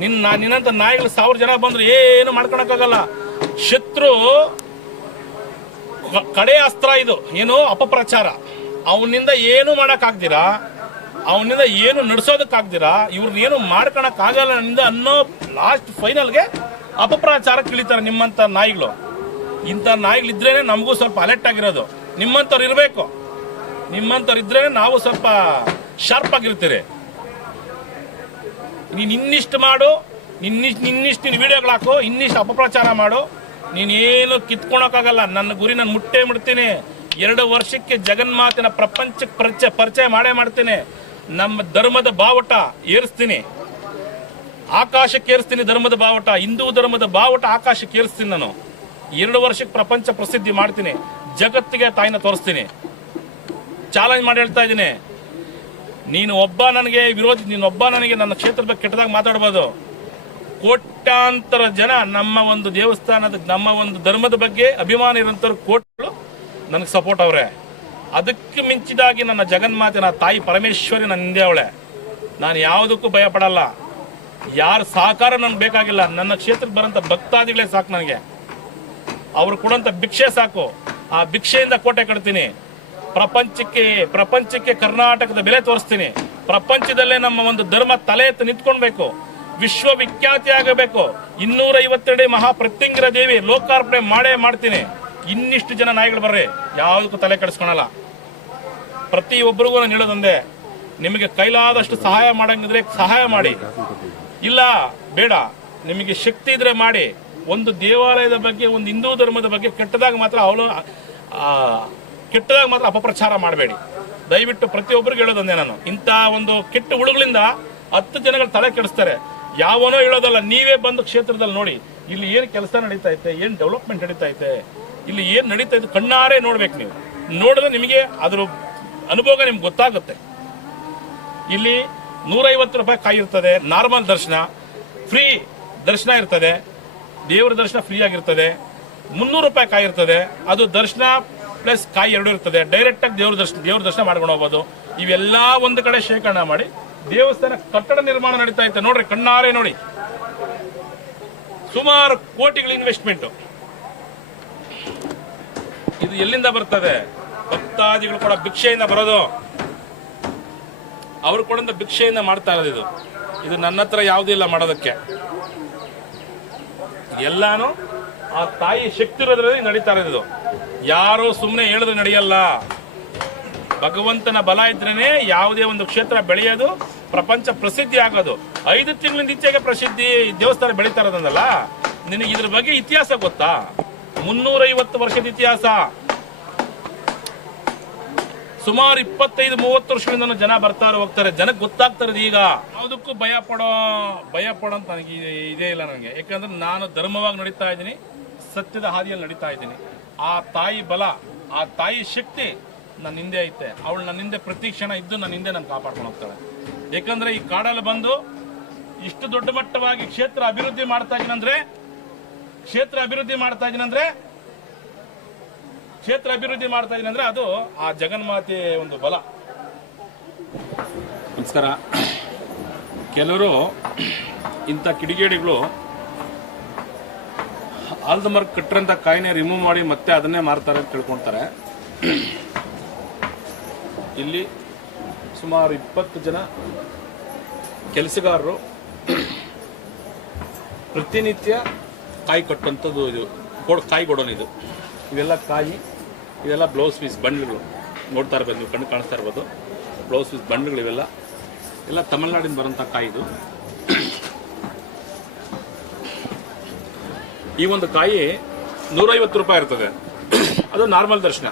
ನಿನ್ನಂತ ನಾಯಿಗಳು 1000 ಜನ ಬಂದ್ರು ಏನು ಮಾಡ್ಕೊಳಕ್ಕಾಗಲ್ಲ. ಶತ್ರು ಕಡೆ ಅಸ್ತ್ರ ಇದು, ಏನು ಅಪಪ್ರಚಾರ. ಅವನಿಂದ ಏನು ಮಾಡಕ್ ಆಗ್ದಿರಾ ಅವನಿಂದ ಏನು ನಡೆಸೋದಕ್ಕಾಗ್ದಿರಾ ಇವ್ರನ್ನ ಏನು ಮಾಡ್ಕೊಳಕ್ಕಾಗಲ್ಲ ಅನ್ನೋ ಲಾಸ್ಟ್ ಫೈನಲ್ಗೆ ಅಪಪ್ರಚಾರ ಇಳಿತಾರೆ ನಿಮ್ಮಂತ ನಾಯಿಗಳು. ಇಂಥ ನಾಯಿಗಳಿದ್ರೇನೆ ನಮಗೂ ಸ್ವಲ್ಪ ಅಲರ್ಟ್ ಆಗಿರೋದು. ನಿಮ್ಮಂಥವ್ರು ಇರಬೇಕು. ನಿಮ್ಮಂಥವ್ರು ಇದ್ರೇನೆ ನಾವು ಸ್ವಲ್ಪ ಶಾರ್ಪ್ ಆಗಿರ್ತೀರಿ. ನೀನು ಇನ್ನಿಷ್ಟು ಮಾಡು, ನಿನ್ನಿಷ್ಟು ನೀನು ವಿಡಿಯೋಗಳು ಹಾಕು, ಇನ್ನಿಷ್ಟು ಅಪಪ್ರಚಾರ ಮಾಡು, ನೀನೇನು ಕಿತ್ಕೊಳಕ್ಕಾಗಲ್ಲ. ನನ್ನ ಗುರಿ ನಾನು ಮುಟ್ಟೇ ಮುಡ್ತೀನಿ. 2 ವರ್ಷಕ್ಕೆ ಜಗನ್ಮಾತಿನ ಪ್ರಪಂಚಕ್ಕೆ ಪರಿಚಯ ಮಾಡೇ ಮಾಡ್ತೀನಿ. ನಮ್ಮ ಧರ್ಮದ ಬಾವುಟ ಏರಿಸ್ತೀನಿ, ಆಕಾಶಕ್ಕೆ ಏರಿಸ್ತೀನಿ. ಧರ್ಮದ ಬಾವುಟ, ಹಿಂದೂ ಧರ್ಮದ ಬಾವುಟ ಆಕಾಶಕ್ಕೆ ಏರಿಸ್ತೀನಿ. ನಾನು 2 ವರ್ಷಕ್ಕೆ ಪ್ರಪಂಚ ಪ್ರಸಿದ್ಧಿ ಮಾಡ್ತೀನಿ. ಜಗತ್ತಿಗೆ ತಾಯಿನ ತೋರಿಸ್ತೀನಿ. ಚಾಲೆಂಜ್ ಮಾಡಿ ಹೇಳ್ತಾ ಇದ್ದೀನಿ. ನೀನು ಒಬ್ಬ ನನಗೆ ವಿರೋಧಿ, ನೀನೊಬ್ಬ ನನಗೆ ನನ್ನ ಕ್ಷೇತ್ರದ ಬಗ್ಗೆ ಕೆಟ್ಟದಾಗ ಮಾತಾಡ್ಬೋದು. ಕೋಟ್ಯಾಂತರ ಜನ ನಮ್ಮ ಒಂದು ದೇವಸ್ಥಾನದ, ನಮ್ಮ ಒಂದು ಧರ್ಮದ ಬಗ್ಗೆ ಅಭಿಮಾನ ಇರೋಂಥವ್ರು ಕೋಟಿಗಳು ನನಗೆ ಸಪೋರ್ಟ್ ಅವ್ರೆ. ಅದಕ್ಕೆ ಮಿಂಚಿದಾಗಿ ನನ್ನ ಜಗನ್ಮಾತಿನ ತಾಯಿ ಪರಮೇಶ್ವರಿ ನನ್ನ ಹಿಂದೆ ಅವಳೆ. ನಾನು ಯಾವುದಕ್ಕೂ ಭಯ ಪಡಲ್ಲ. ಯಾರ ಸಹಕಾರ ನನಗೆ ಬೇಕಾಗಿಲ್ಲ. ನನ್ನ ಕ್ಷೇತ್ರಕ್ಕೆ ಬರೋಂಥ ಭಕ್ತಾದಿಗಳೇ ಸಾಕು ನನಗೆ. ಅವ್ರು ಕೊಡೋಂಥ ಭಿಕ್ಷೆ ಸಾಕು. ಆ ಭಿಕ್ಷೆಯಿಂದ ಕೋಟೆ ಕಟ್ತೀನಿ. ಪ್ರಪಂಚಕ್ಕೆ ಕರ್ನಾಟಕದ ಬೆಲೆ ತೋರಿಸ್ತೀನಿ. ಪ್ರಪಂಚದಲ್ಲೇ ನಮ್ಮ ಒಂದು ಧರ್ಮ ತಲೆ ಎತ್ತು ನಿಂತ್ಕೊಳ್ಬೇಕು, ವಿಶ್ವವಿಖ್ಯಾತಿ ಆಗಬೇಕು. 252 ಮಹಾಪ್ರತ್ಯಂಗಿರ ದೇವಿ ಲೋಕಾರ್ಪಣೆ ಮಾಡೇ ಮಾಡ್ತೀನಿ. ಇನ್ನಿಷ್ಟು ಜನ ನಾಯಿಗಳು ಬರ್ರಿ, ಯಾವುದಕ್ಕೂ ತಲೆ ಕೆಡಿಸ್ಕೊಳಲ್ಲ. ಪ್ರತಿಯೊಬ್ಬರಿಗೂ ನಾನು ಹೇಳೋದೊಂದೇ, ನಿಮಗೆ ಕೈಲಾದಷ್ಟು ಸಹಾಯ ಮಾಡಂಗಿದ್ರೆ ಸಹಾಯ ಮಾಡಿ, ಇಲ್ಲ ಬೇಡ. ನಿಮಗೆ ಶಕ್ತಿ ಇದ್ರೆ ಮಾಡಿ. ಒಂದು ದೇವಾಲಯದ ಬಗ್ಗೆ, ಒಂದು ಹಿಂದೂ ಧರ್ಮದ ಬಗ್ಗೆ ಕೆಟ್ಟದಾಗ ಮಾತ್ರ ಅಪಪ್ರಚಾರ ಮಾಡಬೇಡಿ ದಯವಿಟ್ಟು. ಪ್ರತಿಯೊಬ್ಬರಿಗೆ ಹೇಳೋದೊಂದೇ ನಾನು, ಇಂಥ ಒಂದು ಕೆಟ್ಟ ಹುಳುಗಳಿಂದ 10 ಜನಗಳು ತಲೆ ಕೆಡಿಸ್ತಾರೆ. ಯಾವನೋ ಹೇಳೋದಲ್ಲ, ನೀವೇ ಬಂದು ಕ್ಷೇತ್ರದಲ್ಲಿ ನೋಡಿ ಇಲ್ಲಿ ಏನು ಕೆಲಸ ನಡೀತಾ ಐತೆ, ಏನು ಡೆವಲಪ್ಮೆಂಟ್ ನಡೀತಾ ಐತೆ, ಇಲ್ಲಿ ಏನು ನಡೀತಾ ಇದೆ ಕಣ್ಣಾರೆ ನೋಡ್ಬೇಕು. ನೀವು ನೋಡಿದ್ರೆ ನಿಮಗೆ ಅದ್ರ ಅನುಭವ ನಿಮ್ಗೆ ಗೊತ್ತಾಗುತ್ತೆ. ಇಲ್ಲಿ 150 ರೂಪಾಯಿ ಕಾಯಿ ಇರ್ತದೆ, ನಾರ್ಮಲ್ ದರ್ಶನ, ಫ್ರೀ ದರ್ಶನ ಇರ್ತದೆ, ದೇವರ ದರ್ಶನ ಫ್ರೀ ಆಗಿರ್ತದೆ. 300 ರೂಪಾಯಿ ಕಾಯಿ ಇರ್ತದೆ, ಅದು ದರ್ಶನ ಪ್ಲಸ್ ಕಾಯಿ 2 ಇರ್ತದೆ. ಡೈರೆಕ್ಟ್ ಆಗಿ ದೇವ್ರ ದರ್ಶನ ಮಾಡ್ಕೊಂಡು ಹೋಗ್ಬೋದು. ಇವೆಲ್ಲ ಒಂದು ಕಡೆ ಶೇಖರಣೆ ಮಾಡಿ ದೇವಸ್ಥಾನ ಕಟ್ಟಡ ನಿರ್ಮಾಣ ನಡೀತಾ ಐತೆ ನೋಡ್ರಿ, ಕಣ್ಣಾರೆ ನೋಡಿ. ಸುಮಾರು ಕೋಟಿಗಳ ಇನ್ವೆಸ್ಟ್ಮೆಂಟ್. ಇದು ಎಲ್ಲಿಂದ ಬರ್ತದೆ? ಭಕ್ತಾದಿಗಳು ಕೂಡ ಭಿಕ್ಷೆಯಿಂದ ಬರೋದು. ಅವರು ಕೊಡಂತ ಭಿಕ್ಷೆಯಿಂದ ಮಾಡ್ತಾ ಇರೋದು. ಇದು ನನ್ನ ಹತ್ರ ಯಾವುದೂ ಇಲ್ಲ ಮಾಡೋದಕ್ಕೆ. ಎಲ್ಲಾನು ಆ ತಾಯಿ ಶಕ್ತಿ ಇರೋದ್ರಲ್ಲಿ ನಡೀತಾ ಇರೋದು. ಯಾರು ಸುಮ್ಮನೆ ಹೇಳಿದ್ರೆ ನಡೆಯಲ್ಲ. ಭಗವಂತನ ಬಲ ಇದ್ರೇನೆ ಯಾವುದೇ ಒಂದು ಕ್ಷೇತ್ರ ಬೆಳೆಯೋದು, ಪ್ರಪಂಚ ಪ್ರಸಿದ್ಧಿ ಆಗೋದು. 5 ತಿಂಗಳಿಂದ ಈಚೆಗೆ ಪ್ರಸಿದ್ಧಿ ದೇವಸ್ಥಾನ ಬೆಳೀತಾ ಇರೋದಲ್ಲ. ನಿನಗೆ ಇದ್ರ ಬಗ್ಗೆ ಇತಿಹಾಸ ಗೊತ್ತಾ? 350 ವರ್ಷದ ಇತಿಹಾಸ. ಸುಮಾರು 25-30 ವರ್ಷಗಳಿಂದ ಜನ ಬರ್ತಾರೆ ಹೋಗ್ತಾರೆ. ಜನಕ್ಕೆ ಗೊತ್ತಾಗ್ತಾ ಇರೋದು ಈಗ. ಯಾವುದಕ್ಕೂ ಭಯ ಪಡೋ ಅಂತ ನನಗೆ ಇದೇ ಇಲ್ಲ ನನಗೆ. ಯಾಕಂದ್ರೆ ನಾನು ಧರ್ಮವಾಗಿ ನಡೀತಾ ಇದ್ದೀನಿ, ಸತ್ಯದ ಹಾದಿಯಲ್ಲಿ ನಡೀತಾ ಇದ್ದೀನಿ. ಆ ತಾಯಿ ಬಲ, ಆ ತಾಯಿ ಶಕ್ತಿ ನನ್ನ ಹಿಂದೆ ಐತೆ. ಅವಳು ನನ್ನ ಹಿಂದೆ ಪ್ರತಿ ಕ್ಷಣ ಇದ್ದು ನನ್ನ ಹಿಂದೆ ನಾನು ಕಾಪಾಡ್ಕೊಂಡು ಹೋಗ್ತಾಳೆ. ಯಾಕಂದ್ರೆ ಈ ಕಾಡಲ್ಲಿ ಬಂದು ಇಷ್ಟು ದೊಡ್ಡ ಮಟ್ಟವಾಗಿ ಕ್ಷೇತ್ರ ಅಭಿವೃದ್ಧಿ ಮಾಡ್ತಾ ಇದೀನಂದ್ರೆ ಅದು ಆ ಜಗನ್ಮಾತೆ ಒಂದು ಬಲ. ನಮಸ್ಕಾರ. ಕೆಲವರು ಇಂಥ ಕಿಡಿಗೇಡಿಗಳು ಆಲ್ದ ಮಾರ್ಕ್ ಕಟ್ಟರಂತ ಕಾಯಿನೆ ರಿಮೂವ್ ಮಾಡಿ ಮತ್ತೆ ಅದನ್ನೇ ಮಾರ್ತಾರೆ ಅಂತ ತಿಳ್ಕೊಳ್ತಾರೆ. ಇಲ್ಲಿ ಸುಮಾರು 20 ಜನ ಕೆಲಸಗಾರರು ಪ್ರತಿನಿತ್ಯ ಕಾಯಿ ಕಟ್ಟುವಂಥದ್ದು. ಇದು ಕಾಯಿ ಕೊಡೋಣ. ಇವೆಲ್ಲ ಕಾಯಿ, ಇದೆಲ್ಲ ಬ್ಲೌಸ್ ಪೀಸ್ ಬಂಡ್ಗಳು ನೋಡ್ತಾ ಇರ್ಬೋದು ನೀವು, ಕಣ್ಣು ಕಾಣಿಸ್ತಾ ಇರ್ಬೋದು. ಬ್ಲೌಸ್ ಪೀಸ್ ಬಂಡ್ಗಳು ಇವೆಲ್ಲ ಎಲ್ಲ ತಮಿಳ್ನಾಡಿಂದ ಬರೋಂಥ ಕಾಯಿ. ಇದು ಈ ಒಂದು ಕಾಯಿ 150 ರೂಪಾಯಿ ಇರ್ತದೆ, ಅದು ನಾರ್ಮಲ್ ದರ್ಶನ.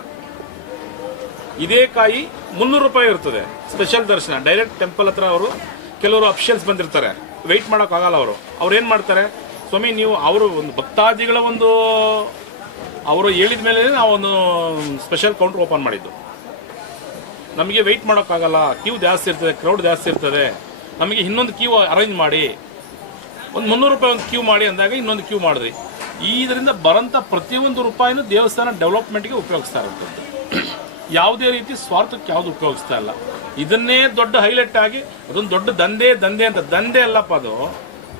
ಇದೇ ಕಾಯಿ 300 ರೂಪಾಯಿ ಇರ್ತದೆ, ಸ್ಪೆಷಲ್ ದರ್ಶನ. ಡೈರೆಕ್ಟ್ ಟೆಂಪಲ್ ಹತ್ರ ಅವರು ಕೆಲವರು ಅಫಿಷಿಯಲ್ಸ್ ಬಂದಿರ್ತಾರೆ, ವೆಯ್ಟ್ ಮಾಡೋಕ್ಕಾಗಲ್ಲ. ಅವ್ರು ಏನು ಮಾಡ್ತಾರೆ, ಸ್ವಾಮಿ ನೀವು ಅವರು ಒಂದು ಭಕ್ತಾದಿಗಳ ಒಂದು ಅವರು ಹೇಳಿದ ಮೇಲೆ ನಾವು ಒಂದು ಸ್ಪೆಷಲ್ ಕೌಂಟರ್ ಓಪನ್ ಮಾಡಿದ್ದು. ನಮಗೆ ವೆಯ್ಟ್ ಮಾಡೋಕ್ಕಾಗಲ್ಲ, ಕ್ಯೂ ಜಾಸ್ತಿ ಇರ್ತದೆ, ಕ್ರೌಡ್ ಜಾಸ್ತಿ ಇರ್ತದೆ, ನಮಗೆ ಇನ್ನೊಂದು ಕ್ಯೂ ಅರೇಂಜ್ ಮಾಡಿ, ಒಂದು 300 ರೂಪಾಯಿ ಒಂದು ಕ್ಯೂ ಮಾಡಿ ಅಂದಾಗ ಇನ್ನೊಂದು ಕ್ಯೂ ಮಾಡಿದ್ರಿ. ಇದರಿಂದ ಬರೋಂಥ ಪ್ರತಿಯೊಂದು ರೂಪಾಯಿನೂ ದೇವಸ್ಥಾನ ಡೆವಲಪ್ಮೆಂಟ್ಗೆ ಉಪಯೋಗಿಸ್ತಾ ಇರ್ತದೆ. ಯಾವುದೇ ರೀತಿ ಸ್ವಾರ್ಥಕ್ಕೆ ಯಾವುದು ಉಪಯೋಗಿಸ್ತಾ ಇಲ್ಲ. ಇದನ್ನೇ ದೊಡ್ಡ ಹೈಲೈಟ್ ಆಗಿ ಅದೊಂದು ದೊಡ್ಡ ದಂಧೆ ಅಂತ. ದಂಧೆ ಅಲ್ಲಪ್ಪ, ಅದು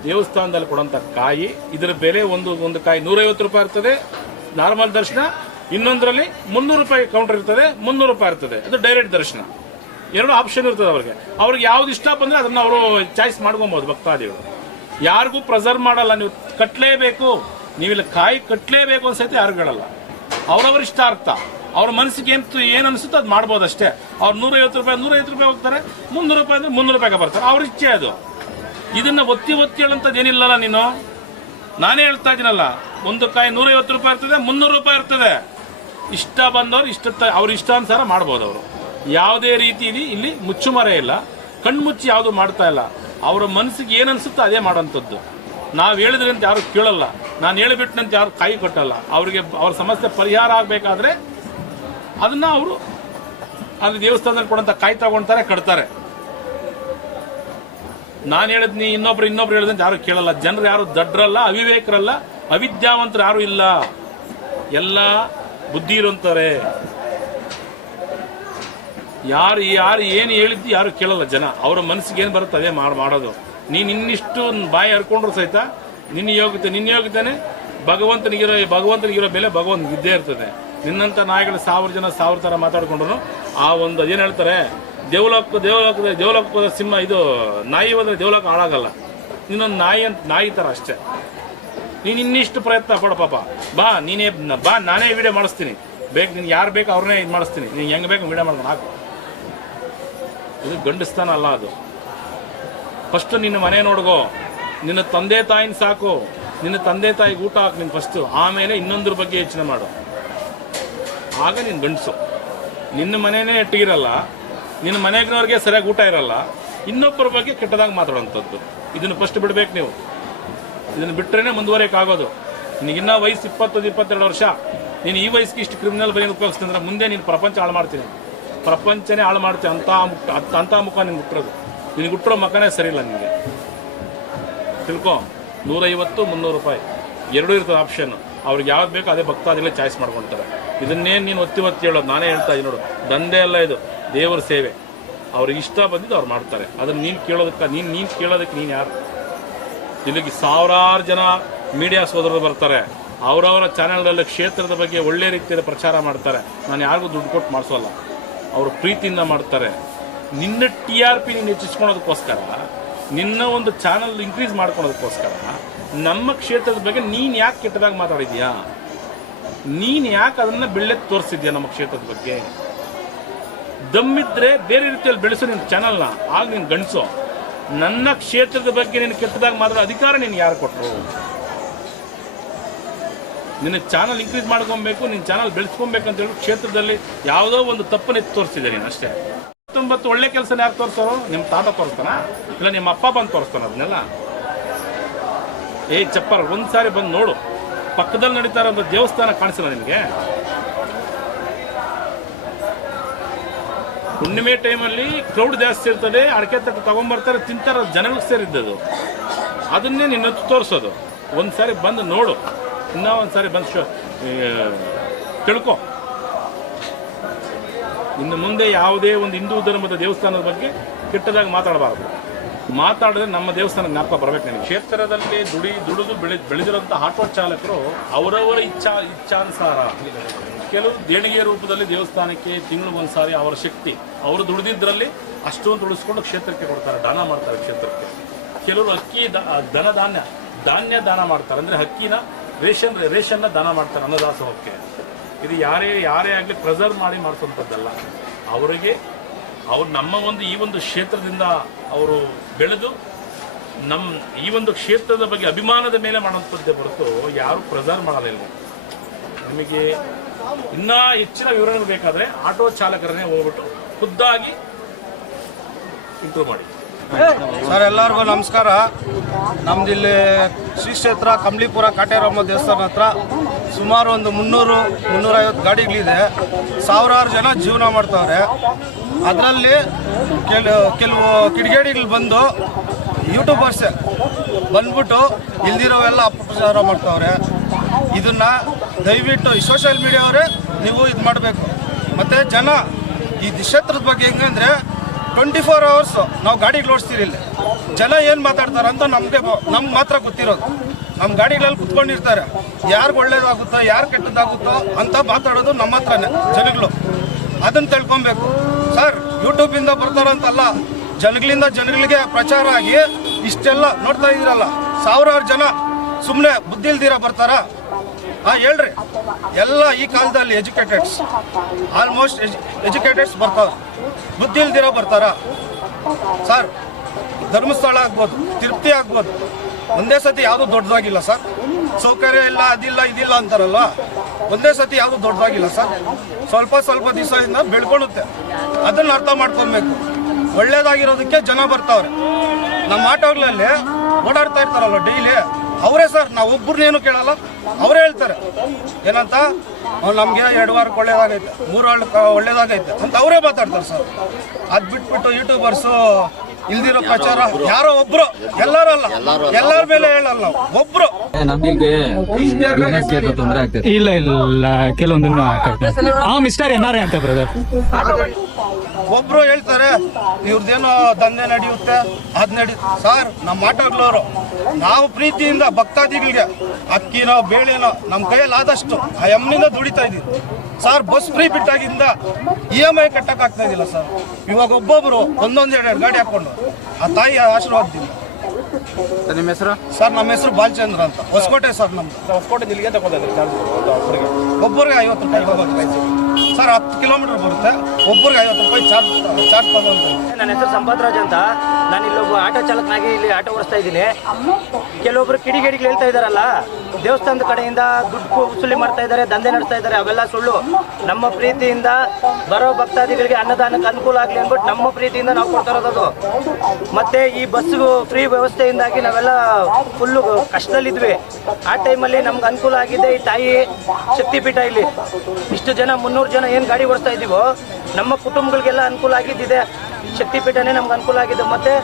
ದೇವಸ್ಥಾನದಲ್ಲಿ ಕೊಡೋಂಥ ಕಾಯಿ. ಇದರ ಬೆಲೆ ಒಂದು ಕಾಯಿ 150 ರೂಪಾಯಿ ಇರ್ತದೆ ನಾರ್ಮಲ್ ದರ್ಶನ, ಇನ್ನೊಂದರಲ್ಲಿ 300 ರೂಪಾಯಿ ಕೌಂಟರ್ ಇರ್ತದೆ, 300 ರೂಪಾಯಿ ಇರ್ತದೆ, ಅದು ಡೈರೆಕ್ಟ್ ದರ್ಶನ. ಎರಡು ಆಪ್ಷನ್ ಇರ್ತದೆ ಅವ್ರಿಗೆ ಯಾವ್ದು ಇಷ್ಟ ಬಂದ್ರೆ ಅದನ್ನ ಅವರು ಚಾಯ್ಸ್ ಮಾಡ್ಕೊಬಹುದು ಭಕ್ತಾದಿಗಳು. ಯಾರಿಗೂ ಪ್ರೆಸರ್ ಮಾಡಲ್ಲ, ನೀವು ಕಟ್ಲೇಬೇಕು, ನೀವಿಲ್ಲಿ ಕಾಯಿ ಕಟ್ಲೇಬೇಕು ಅಂತ ಸಹಿತ ಯಾರು ಹೇಳಲ್ಲ. ಅವ್ರವ್ರ ಇಷ್ಟ ಅರ್ಥ, ಅವ್ರ ಮನಸ್ಸಿಗೆ ಏನ್ ಅನ್ಸುತ್ತೋ ಅದು ಮಾಡ್ಬೋದು ಅಷ್ಟೇ. ಅವ್ರು 150 ರೂಪಾಯಿ ಹೋಗ್ತಾರೆ, 300 ರೂಪಾಯಿ ಅಂದ್ರೆ 300 ರೂಪಾಯಿಗೆ ಬರ್ತಾರೆ, ಅವ್ರ ಇಚ್ಛೆ ಅದು. ಇದನ್ನ ಒತ್ತಿ ಹೇಳಂತದ್ದು ಏನಿಲ್ಲಲ್ಲ. ನೀನು ನಾನೇ ಹೇಳ್ತಾ ಇದೀನಲ್ಲ, ಒಂದು ಕಾಯಿ 150 ರೂಪಾಯಿ ಇರ್ತದೆ, 300 ರೂಪಾಯಿ ಇರ್ತದೆ. ಇಷ್ಟ ಬಂದವ್ರು ಅವ್ರ ಇಷ್ಟಾನುಸಾರ ಮಾಡ್ಬೋದು. ಅವರು ಯಾವುದೇ ರೀತಿ ಇಲ್ಲಿ ಮುಚ್ಚುಮರೆ ಇಲ್ಲ, ಕಣ್ಮುಚ್ಚಿ ಯಾವುದು ಮಾಡ್ತಾ ಇಲ್ಲ. ಅವರ ಮನಸ್ಸಿಗೆ ಏನ್ ಅನ್ಸುತ್ತೋ ಅದೇ ಮಾಡೋಂಥದ್ದು. ನಾವು ಹೇಳಿದ್ರಿ ಅಂತ ಯಾರು ಕೇಳಲ್ಲ, ನಾನು ಹೇಳಿಬಿಟ್ಟನಂತ ಯಾರು ಕಾಯಿ ಕೊಟ್ಟಲ್ಲ. ಅವ್ರಿಗೆ ಅವ್ರ ಸಮಸ್ಯೆ ಪರಿಹಾರ ಆಗ್ಬೇಕಾದ್ರೆ ಅದನ್ನ ಅವರು ಅಲ್ಲಿ ದೇವಸ್ಥಾನದಲ್ಲಿ ಕೊಡಂತ ಕಾಯಿ ತಗೊಳ್ತಾರೆ, ಕಟ್ತಾರೆ. ನಾನು ಹೇಳಿದ್ ಇನ್ನೊಬ್ರು ಹೇಳಿದಂತ ಯಾರು ಕೇಳಲ್ಲ. ಜನರು ಯಾರು ದಡ್ರಲ್ಲ, ಅವಿವೇಕರಲ್ಲ, ಅವಿದ್ಯಾವಂತರು ಯಾರು ಇಲ್ಲ, ಎಲ್ಲ ಬುದ್ಧಿ ಇರುವಂತಾರೆ. ಯಾರು ಏನು ಹೇಳಿದ್ದು ಯಾರು ಕೇಳಲ್ಲ. ಜನ ಅವರ ಮನಸ್ಸಿಗೆ ಏನು ಬರುತ್ತೆ ಅದೇ ಮಾಡೋದು. ನೀನು ಇನ್ನಿಷ್ಟು ಬಾಯಿ ಹರ್ಕೊಂಡ್ರು ಸಹಿತ ನಿನ್ನ ಯೋಗ್ಯತೆನೆ ಭಗವಂತನಿಗಿರೋ ಬೆಲೆ ಭಗವಂತನಿಗೆ ಇದ್ದೇ ಇರ್ತದೆ. ನಿನ್ನಂತ ನಾಯಿಗಳು 1000 ಜನ 1000 ತರ ಮಾತಾಡ್ಕೊಂಡ್ರು ಆ ಒಂದು ಅದೇನು ಹೇಳ್ತಾರೆ, ದೇವಲೋಕದ ಸಿಂಹ ಇದು ನಾಯಿ ಹೋದ್ರೆ ದೇವಲೋಕ ಹಾಳಾಗಲ್ಲ. ನೀನೊಂದು ನಾಯಿ ತರ ಅಷ್ಟೇ. ನೀನು ಇನ್ನಿಷ್ಟು ಪ್ರಯತ್ನ ಪಡ ಪಾಪ. ಬಾ ನಾನೇ ವಿಡಿಯೋ ಮಾಡಿಸ್ತೀನಿ, ನಿನ್ ಯಾರು ಬೇಕು ಅವ್ರನ್ನೇ ಇದು ಮಾಡಿಸ್ತೀನಿ, ನೀನು ಹೆಂಗ್ ಬೇಕು ವಿಡಿಯೋ ಮಾಡ್ಕೊಂಡು ಹಾಕು. ಇದು ಗಂಡಸ್ತಾನ ಅಲ್ಲ. ಅದು ಫಸ್ಟ್ ನಿನ್ನ ಮನೆ ನೋಡ್ಕೋ, ನಿನ್ನ ತಂದೆ ತಾಯಿನ ಸಾಕು, ನಿನ್ನ ತಂದೆ ತಾಯಿಗೆ ಊಟ ಹಾಕು ನೀನು ಫಸ್ಟ್, ಆಮೇಲೆ ಇನ್ನೊಂದ್ರ ಬಗ್ಗೆ ಯೋಚನೆ ಮಾಡು. ಆಗ ನೀನು ಗಂಡಸು. ನಿನ್ನ ಮನೆಯೇ ಎಟ್ಟಿಗಿರಲ್ಲ, ನಿನ್ನ ಮನೆಗಿನವ್ರಿಗೆ ಸರಿಯಾಗಿ ಊಟ ಇರಲ್ಲ, ಇನ್ನೊಬ್ಬರ ಬಗ್ಗೆ ಕೆಟ್ಟದಾಗ ಮಾತಾಡೋಂಥದ್ದು. ಇದನ್ನು ಫಸ್ಟ್ ಬಿಡ್ಬೇಕು ನೀವು. ಇದನ್ನು ಬಿಟ್ಟರೆ ಮುಂದುವರಿಯಕ್ಕಾಗೋದು. ನಿನಗಿನ್ನ ವಯಸ್ಸು 20-22 ವರ್ಷ, ನೀನು ಈ ವಯಸ್ಸಿಗೆ ಇಷ್ಟು ಕ್ರಿಮಿನಲ್ ಬರೀ ಉಪಯೋಗಿಸ್ತಂದ್ರೆ ಮುಂದೆ ನೀನು ಪ್ರಪಂಚ ಹಾಳು ಮಾಡ್ತೀನಿ, ಪ್ರಪಂಚನೇ ಹಾಳು ಮಾಡ್ತೀನಿ ಅಂತ ಮುಖ ನಿನ್ಗೆ ಹುಟ್ಟಿರೋದು. ನಿನಗೆ ಹುಟ್ಟಿರೋ ಮಕ್ಕನೇ ಸರಿ ಇಲ್ಲ ನಿನಗೆ. ತಿಳ್ಕೊ, 150-300 ರೂಪಾಯಿ ಎರಡೂ ಇರ್ತದೆ ಆಪ್ಷನ್. ಅವ್ರಿಗೆ ಯಾವ್ದು ಬೇಕೋ ಅದೇ ಭಕ್ತಾದಿಗಳೇ ಚಾಯ್ಸ್ ಮಾಡ್ಕೊಳ್ತಾರೆ. ಇದನ್ನೇನು ನೀನು ಒತ್ತಿ ಹೇಳೋದು. ನಾನೇ ಹೇಳ್ತಾ ಇದ್ದೀನಿ ನೋಡು, ದಂಧೆ ಎಲ್ಲ ಇದು, ದೇವರ ಸೇವೆ. ಅವ್ರಿಗೆ ಇಷ್ಟ ಬಂದಿದ್ದು ಅವ್ರು ಮಾಡ್ತಾರೆ. ಅದನ್ನು ನೀನು ಕೇಳೋದಕ್ಕೆ ನೀನು ಯಾರು? ಇಲ್ಲಿಗೆ 1000 ಜನ ಮೀಡಿಯಾ ಸೋದರರು ಬರ್ತಾರೆ, ಅವರವರ ಚಾನೆಲ್ಗಳಲ್ಲಿ ಕ್ಷೇತ್ರದ ಬಗ್ಗೆ ಒಳ್ಳೆ ರೀತಿಯಲ್ಲಿ ಪ್ರಚಾರ ಮಾಡ್ತಾರೆ. ನಾನು ಯಾರಿಗೂ ದುಡ್ಡು ಕೊಟ್ಟು ಮಾಡಿಸೋಲ್ಲ, ಅವರು ಪ್ರೀತಿಯಿಂದ ಮಾಡ್ತಾರೆ. ನಿನ್ನ TRP ನೀನು ಹೆಚ್ಚಿಸ್ಕೊಳೋದಕ್ಕೋಸ್ಕರ, ನಿನ್ನ ಒಂದು ಚಾನಲ್ ಇನ್ಕ್ರೀಸ್ ಮಾಡ್ಕೊಳೋದಕ್ಕೋಸ್ಕರ ನಮ್ಮ ಕ್ಷೇತ್ರದ ಬಗ್ಗೆ ನೀನು ಯಾಕೆ ಕೆಟ್ಟದಾಗಿ ಮಾತಾಡಿದ್ಯಾ? ನೀನು ಯಾಕೆ ಅದನ್ನ ಬೆಳ್ಳೆತ್ತು ತೋರಿಸಿದ್ಯಾ ನಮ್ಮ ಕ್ಷೇತ್ರದ ಬಗ್ಗೆ? ದಮ್ಮಿದ್ರೆ ಬೇರೆ ರೀತಿಯಲ್ಲಿ ಬೆಳೆಸು ನಿನ್ನ ಚಾನಲ್ನ, ಆಗ ನೀನು ಗಂಡಸು. ನನ್ನ ಕ್ಷೇತ್ರದ ಬಗ್ಗೆ ನೀನು ಕೆಟ್ಟದಾಗಿ ಮಾತಾಡೋ ಅಧಿಕಾರ ನೀನು ಯಾರು ಕೊಟ್ಟರು? ನಿನ್ನ ಚಾನಲ್ ಇನ್ಕ್ರೀಸ್ ಮಾಡ್ಕೊಬೇಕು, ನಿನ್ನ ಚಾನಲ್ ಬೆಳೆಸ್ಕೊಬೇಕು ಅಂತ ಹೇಳಿ ಕ್ಷೇತ್ರದಲ್ಲಿ ಯಾವುದೋ ಒಂದು ತಪ್ಪನ್ನು ಎತ್ತಿ ತೋರಿಸಿದೆ ನೀನು ಅಷ್ಟೇ. 19 ಒಳ್ಳೆ ಕೆಲಸ ಯಾರು ತೋರಿಸೋರು? ನಿಮ್ಮ ತಾತ ತೋರಿಸ್ತಾನ, ಇಲ್ಲ ನಿಮ್ಮ ಅಪ್ಪ ಬಂದು ತೋರಿಸ್ತಾನ ಅದನ್ನೆಲ್ಲ? ಚಪ್ಪರ್ ಒಂದ್ಸಾರಿ ಬಂದು ನೋಡು, ಪಕ್ಕದಲ್ಲಿ ನಡೀತಾ ಇರೋ ಒಂದು ದೇವಸ್ಥಾನ ಕಾಣಿಸಲ್ಲ ನಿನಗೆ? ಹುಣ್ಣಿಮೆ ಟೈಮಲ್ಲಿ ಕ್ರೌಡ್ ಜಾಸ್ತಿ ಇರ್ತದೆ, ಅಡಕೆ ತಟ್ಟು ತಗೊಂಡ್ಬರ್ತಾರೆ, ತಿಂತಾರ, ಜನಗಳಿಗೆ ಸೇರಿದ್ದದು. ಅದನ್ನೇ ನಿನ್ನ ತೋರಿಸೋದು. ಒಂದ್ಸಾರಿ ಬಂದು ನೋಡು, ಇನ್ನೂ ಒಂದ್ಸಾರಿ ಬಂದು ತಿಳ್ಕೊ. ಇನ್ನು ಮುಂದೆ ಯಾವುದೇ ಒಂದು ಹಿಂದೂ ಧರ್ಮದ ದೇವಸ್ಥಾನದ ಬಗ್ಗೆ ಕೆಟ್ಟದಾಗಿ ಮಾತಾಡಬಾರದು. ಮಾತಾಡಿದ್ರೆ ನಮ್ಮ ದೇವಸ್ಥಾನ ಜ್ಞಾಪಕ ಬರಬೇಕು ನನಗೆ. ಕ್ಷೇತ್ರದಲ್ಲಿ ದುಡಿದು ಬೆಳೆದಿರುವಂಥ ಆಟೋ ಚಾಲಕರು ಅವರವರ ಇಚ್ಛಾನುಸಾರ ಕೆಲವು ದೇಣಿಗೆ ರೂಪದಲ್ಲಿ ದೇವಸ್ಥಾನಕ್ಕೆ ತಿಂಗಳಿಗೊಂದ್ಸಾರಿ ಅವರ ಶಕ್ತಿ, ಅವರು ದುಡಿದಿದ್ರಲ್ಲಿ ಅಷ್ಟೊಂದು ಉಳಿಸ್ಕೊಂಡು ಕ್ಷೇತ್ರಕ್ಕೆ ಕೊಡ್ತಾರೆ, ದಾನ ಮಾಡ್ತಾರೆ ಕ್ಷೇತ್ರಕ್ಕೆ. ಕೆಲವರು ಅಕ್ಕಿ ಧಾನ್ಯ ದಾನ ಮಾಡ್ತಾರೆ, ಅಂದರೆ ಅಕ್ಕಿನ ರೇಷನ್ನ ದಾನ ಮಾಡ್ತಾರೆ ಅನ್ನದಾಸೋಹಕ್ಕೆ. ಇದು ಯಾರೇ ಆಗಲಿ ಪ್ರೆಸರ್ವ್ ಮಾಡಿ ಮಾಡಿಸುವಂಥದ್ದಲ್ಲ. ಅವ್ರು ನಮ್ಮ ಈ ಒಂದು ಕ್ಷೇತ್ರದಿಂದ ಅವರು ಬೆಳೆದು ಈ ಒಂದು ಕ್ಷೇತ್ರದ ಬಗ್ಗೆ ಅಭಿಮಾನದ ಮೇಲೆ ಮಾಡುವಂಥದ್ದೇ ಹೊರತು ಯಾರು ಪ್ರೆಸರ್ವ್ ಮಾಡೋದಿಲ್ಲ. ನಿಮಗೆ ಇನ್ನೂ ಹೆಚ್ಚಿನ ವಿವರಣೆ ಬೇಕಾದರೆ ಆಟೋ ಚಾಲಕರನ್ನೇ ಹೋಗ್ಬಿಟ್ಟು ಖುದ್ದಾಗಿ ಇಂಪ್ರೂವ್ ಮಾಡಿ. ಸರ್, ಎಲ್ಲರಿಗೂ ನಮಸ್ಕಾರ. ನಮ್ದಿಲ್ಲಿ ಶ್ರೀ ಕ್ಷೇತ್ರ ಕಂಬ್ಳಿಪುರ ಕಾಟೇರಮ್ಮ ದೇವಸ್ಥಾನ ಹತ್ರ ಸುಮಾರು ಒಂದು 300-350 ಗಾಡಿಗಳಿದೆ. 1000 ಜನ ಜೀವನ ಮಾಡ್ತಾವ್ರೆ. ಅದರಲ್ಲಿ ಕೆಲವು ಕಿಡಿಗೇಡಿಗಳು ಬಂದು ಯೂಟ್ಯೂಬರ್ಸೇ ಬಂದ್ಬಿಟ್ಟು ಇಲ್ದಿರೋವೆಲ್ಲ ಅಪಪ್ರಚಾರ ಮಾಡ್ತಾವ್ರೆ. ಇದನ್ನ ದಯವಿಟ್ಟು ಈ ಸೋಷಿಯಲ್ ಮೀಡಿಯಾವರೇ ನೀವು ಇದು ಮಾಡಬೇಕು. ಮತ್ತು ಜನ ಈ ಕ್ಷೇತ್ರದ ಬಗ್ಗೆ ಹೆಂಗಂದರೆ 24 hours ನಾವು ಗಾಡಿಗಳು ಓಡಿಸ್ತೀರಿ. ಇಲ್ಲಿ ಜನ ಏನು ಮಾತಾಡ್ತಾರೆ ಅಂತ ನಮ್ಗೆ ಮಾತ್ರ ಗೊತ್ತಿರೋದು. ನಮ್ಮ ಗಾಡಿಗಳಲ್ಲಿ ಕುತ್ಕೊಂಡಿರ್ತಾರೆ, ಯಾರಿಗೆ ಒಳ್ಳೇದಾಗುತ್ತೋ ಯಾರು ಕೆಟ್ಟದಾಗುತ್ತೋ ಅಂತ ಮಾತಾಡೋದು ನಮ್ಮ ಹತ್ರನೇ ಜನಗಳು. ಅದನ್ನು ತಿಳ್ಕೊಬೇಕು ಸರ್. ಯೂಟ್ಯೂಬಿಂದ ಬರ್ತಾರಂತಲ್ಲ, ಜನಗಳಿಗೆ ಪ್ರಚಾರ ಆಗಿ ಇಷ್ಟೆಲ್ಲ ನೋಡ್ತಾ ಇದ್ದೀರಲ್ಲ, ಸಾವಿರಾರು ಜನ ಸುಮ್ಮನೆ ಬುದ್ಧಿ ಇಲ್ದಿರ ಬರ್ತಾರಾ? ಹೇಳ್ರಿ. ಎಲ್ಲ ಈ ಕಾಲದಲ್ಲಿ ಎಜುಕೇಟೆಡ್ಸ್, ಆಲ್ಮೋಸ್ಟ್ ಎಜುಕೇಟೆಡ್ಸ್ ಬರ್ತಾವೆ, ಬುದ್ಧಿ ಇಲ್ದಿರ ಬರ್ತಾರಾ ಸರ್? ಧರ್ಮಸ್ಥಳ ಆಗ್ಬೋದು, ತಿರುಪತಿ ಆಗ್ಬೋದು, ಒಂದೇ ಸತಿ ಯಾವುದು ದೊಡ್ಡದಾಗಿಲ್ಲ ಸರ್. ಸೌಕರ್ಯ ಇಲ್ಲ, ಅದಿಲ್ಲ ಇದಿಲ್ಲ ಅಂತಾರಲ್ಲ, ಒಂದೇ ಸತಿ ಯಾವುದು ದೊಡ್ಡದಾಗಿಲ್ಲ ಸರ್. ಸ್ವಲ್ಪ ದಿವಸದಿಂದ ಬೆಳ್ಕೊಳ್ಳುತ್ತೆ. ಅದನ್ನು ಅರ್ಥ ಮಾಡ್ಕೊಬೇಕು. ಒಳ್ಳೇದಾಗಿರೋದಕ್ಕೆ ಜನ ಬರ್ತಾವ್ರೆ. ನಮ್ಮ ಆಟೋಗಳಲ್ಲಿ ಓಡಾಡ್ತಾ ಇರ್ತಾರಲ್ಲ ಡೈಲಿ, ಅವರೇ ಸರ್. ನಾವು ಒಬ್ಬರನ್ನೇನು ಕೇಳಲ್ಲ, ಅವರೇ ಹೇಳ್ತಾರೆ ಏನಂತ, ನಮಗೆ 2 ವಾರಕ್ಕೆ ಒಳ್ಳೇದಾಗೈತೆ, 3 ವಾರಕ್ಕೆ ಒಳ್ಳೇದಾಗೈತೆ ಅಂತ ಅವರೇ ಮಾತಾಡ್ತಾರೆ ಸರ್. ಅದು ಬಿಟ್ಬಿಟ್ಟು ಯೂಟ್ಯೂಬರ್ಸು ಇಲ್ದಿರೋ ಪ್ರಚಾರ ಯಾರೋ ಒಬ್ರು, ಎಲ್ಲರಲ್ಲ, ಎಲ್ಲರ ಮೇಲೆ ಹೇಳಲ್ಲ ನಾವು, ಒಬ್ರು. ನಮಗೆ ತೊಂದರೆ ಆಗ್ತದೆ. ಇಲ್ಲ ಕೆಲವೊಂದನ್ನು ಮಿಸ್ಟರ್ ಎನ್ಆರ್ಐ ಅಂತ ಬ್ರದರ್ ಒಬ್ರು ಹೇಳ್ತಾರೆ ಇವ್ರದ್ದೇನೋ ದಂಧೆ ನಡೆಯುತ್ತೆ, ಅದ್ ಸರ್. ನಮ್ಮ ಆಟೋಗಳವರು ನಾವು ಪ್ರೀತಿಯಿಂದ ಭಕ್ತಾದಿಗಳಿಗೆ ಅಕ್ಕಿನೋ ಬೇಳೆನೋ ನಮ್ಮ ಕೈಯಲ್ಲಿ ಆದಷ್ಟು ಆ ಎಮ್ನಿಂದ ದುಡಿತಾ ಇದ್ದೀವಿ ಸರ್. ಬಸ್ ಫ್ರೀ ಬಿಟ್ಟಾಗಿಂದ EMI ಕಟ್ಟಕ್ಕಾಗ್ತಾ ಇದ್ದಿಲ್ಲ ಸರ್. ಇವಾಗ ಒಬ್ಬೊಬ್ರು 1-2 ಗಾಡಿ ಹಾಕೊಂಡು ಆ ತಾಯಿ ಆಶೀರ್ವಾದದಿಂದ. ನಿಮ್ಮ ಹೆಸರು ಸರ್? ನಮ್ಮ ಹೆಸರು ಬಾಲಚಂದ್ರ ಅಂತ, ಹೊಸಕೋಟೆ ಸರ್. ನಮ್ದು ಹೊಸಕೋಟೆ ಇಲ್ಲಿಗೆ ತಗೊಂಡಿದ್ದಾರೆ ಒಬ್ಬರಿಗೆ 50 ರೂಪಾಯಿ ಹೋಗೋದು ಸರ್. 10 ಕಿಲೋಮೀಟರ್ ಬರುತ್ತೆ, ಒಬ್ಬರಿಗೆ 50 ರೂಪಾಯಿ ಚಾರ್ಜ್ ತಗೊಂಡು. ನನ್ನ ಹೆಸರು ಸಂಪತ್ರಾಜ್ ಅಂತ. ನಾನು ಇಲ್ಲೊಬ್ಬ ಆಟೋ ಚಾಲಕನಾಗಿ ಇಲ್ಲಿ ಆಟೋ ಓಡಿಸ್ತಾ ಇದ್ದೀನಿ. ಕೆಲವೊಬ್ರು ಕಿಡಿಗೇಡಿಗಳು ಹೇಳ್ತಾ ಇದ್ದಾರಲ್ಲ, ದೇವಸ್ಥಾನದ ಕಡೆಯಿಂದ ದುಡ್ಡು ವಸೂಲಿ ಮಾಡ್ತಾ ಇದ್ದಾರೆ, ದಂಧೆ ನಡೆಸ್ತಾ ಇದ್ದಾರೆ, ಅವೆಲ್ಲ ಸುಳ್ಳು. ನಮ್ಮ ಪ್ರೀತಿಯಿಂದ ಬರೋ ಭಕ್ತಾದಿಗಳಿಗೆ ಅನ್ನದಾನಕ್ಕೆ ಅನುಕೂಲ ಆಗಲಿ ಅಂದ್ಬಿಟ್ಟು ನಮ್ಮ ಪ್ರೀತಿಯಿಂದ ನಾವು ಕೊಡ್ತಾ ಇರೋದು. ಮತ್ತೆ ಈ ಬಸ್ ಫ್ರೀ ವ್ಯವಸ್ಥೆಯಿಂದಾಗಿ ನಾವೆಲ್ಲ ಫುಲ್ಲು ಕಷ್ಟದಲ್ಲಿದ್ವಿ. ಆ ಟೈಮಲ್ಲಿ ನಮ್ಗೆ ಅನುಕೂಲ ಆಗಿದೆ ಈ ತಾಯಿ ಶಕ್ತಿಪೀಠ. ಇಲ್ಲಿ ಇಷ್ಟು ಜನ 300 ಜನ ಏನು ಗಾಡಿ ಓಡಿಸ್ತಾ ಇದ್ದೀವೋ, ನಮ್ಮ ಕುಟುಂಬಗಳಿಗೆಲ್ಲ ಅನುಕೂಲ ಆಗಿದ್ದಿದೆ. ಶಕ್ತಿಪೀಠನೇ ನಮ್ಗೆ ಅನುಕೂಲ ಆಗಿದ್ದು. ಮತ್ತೆ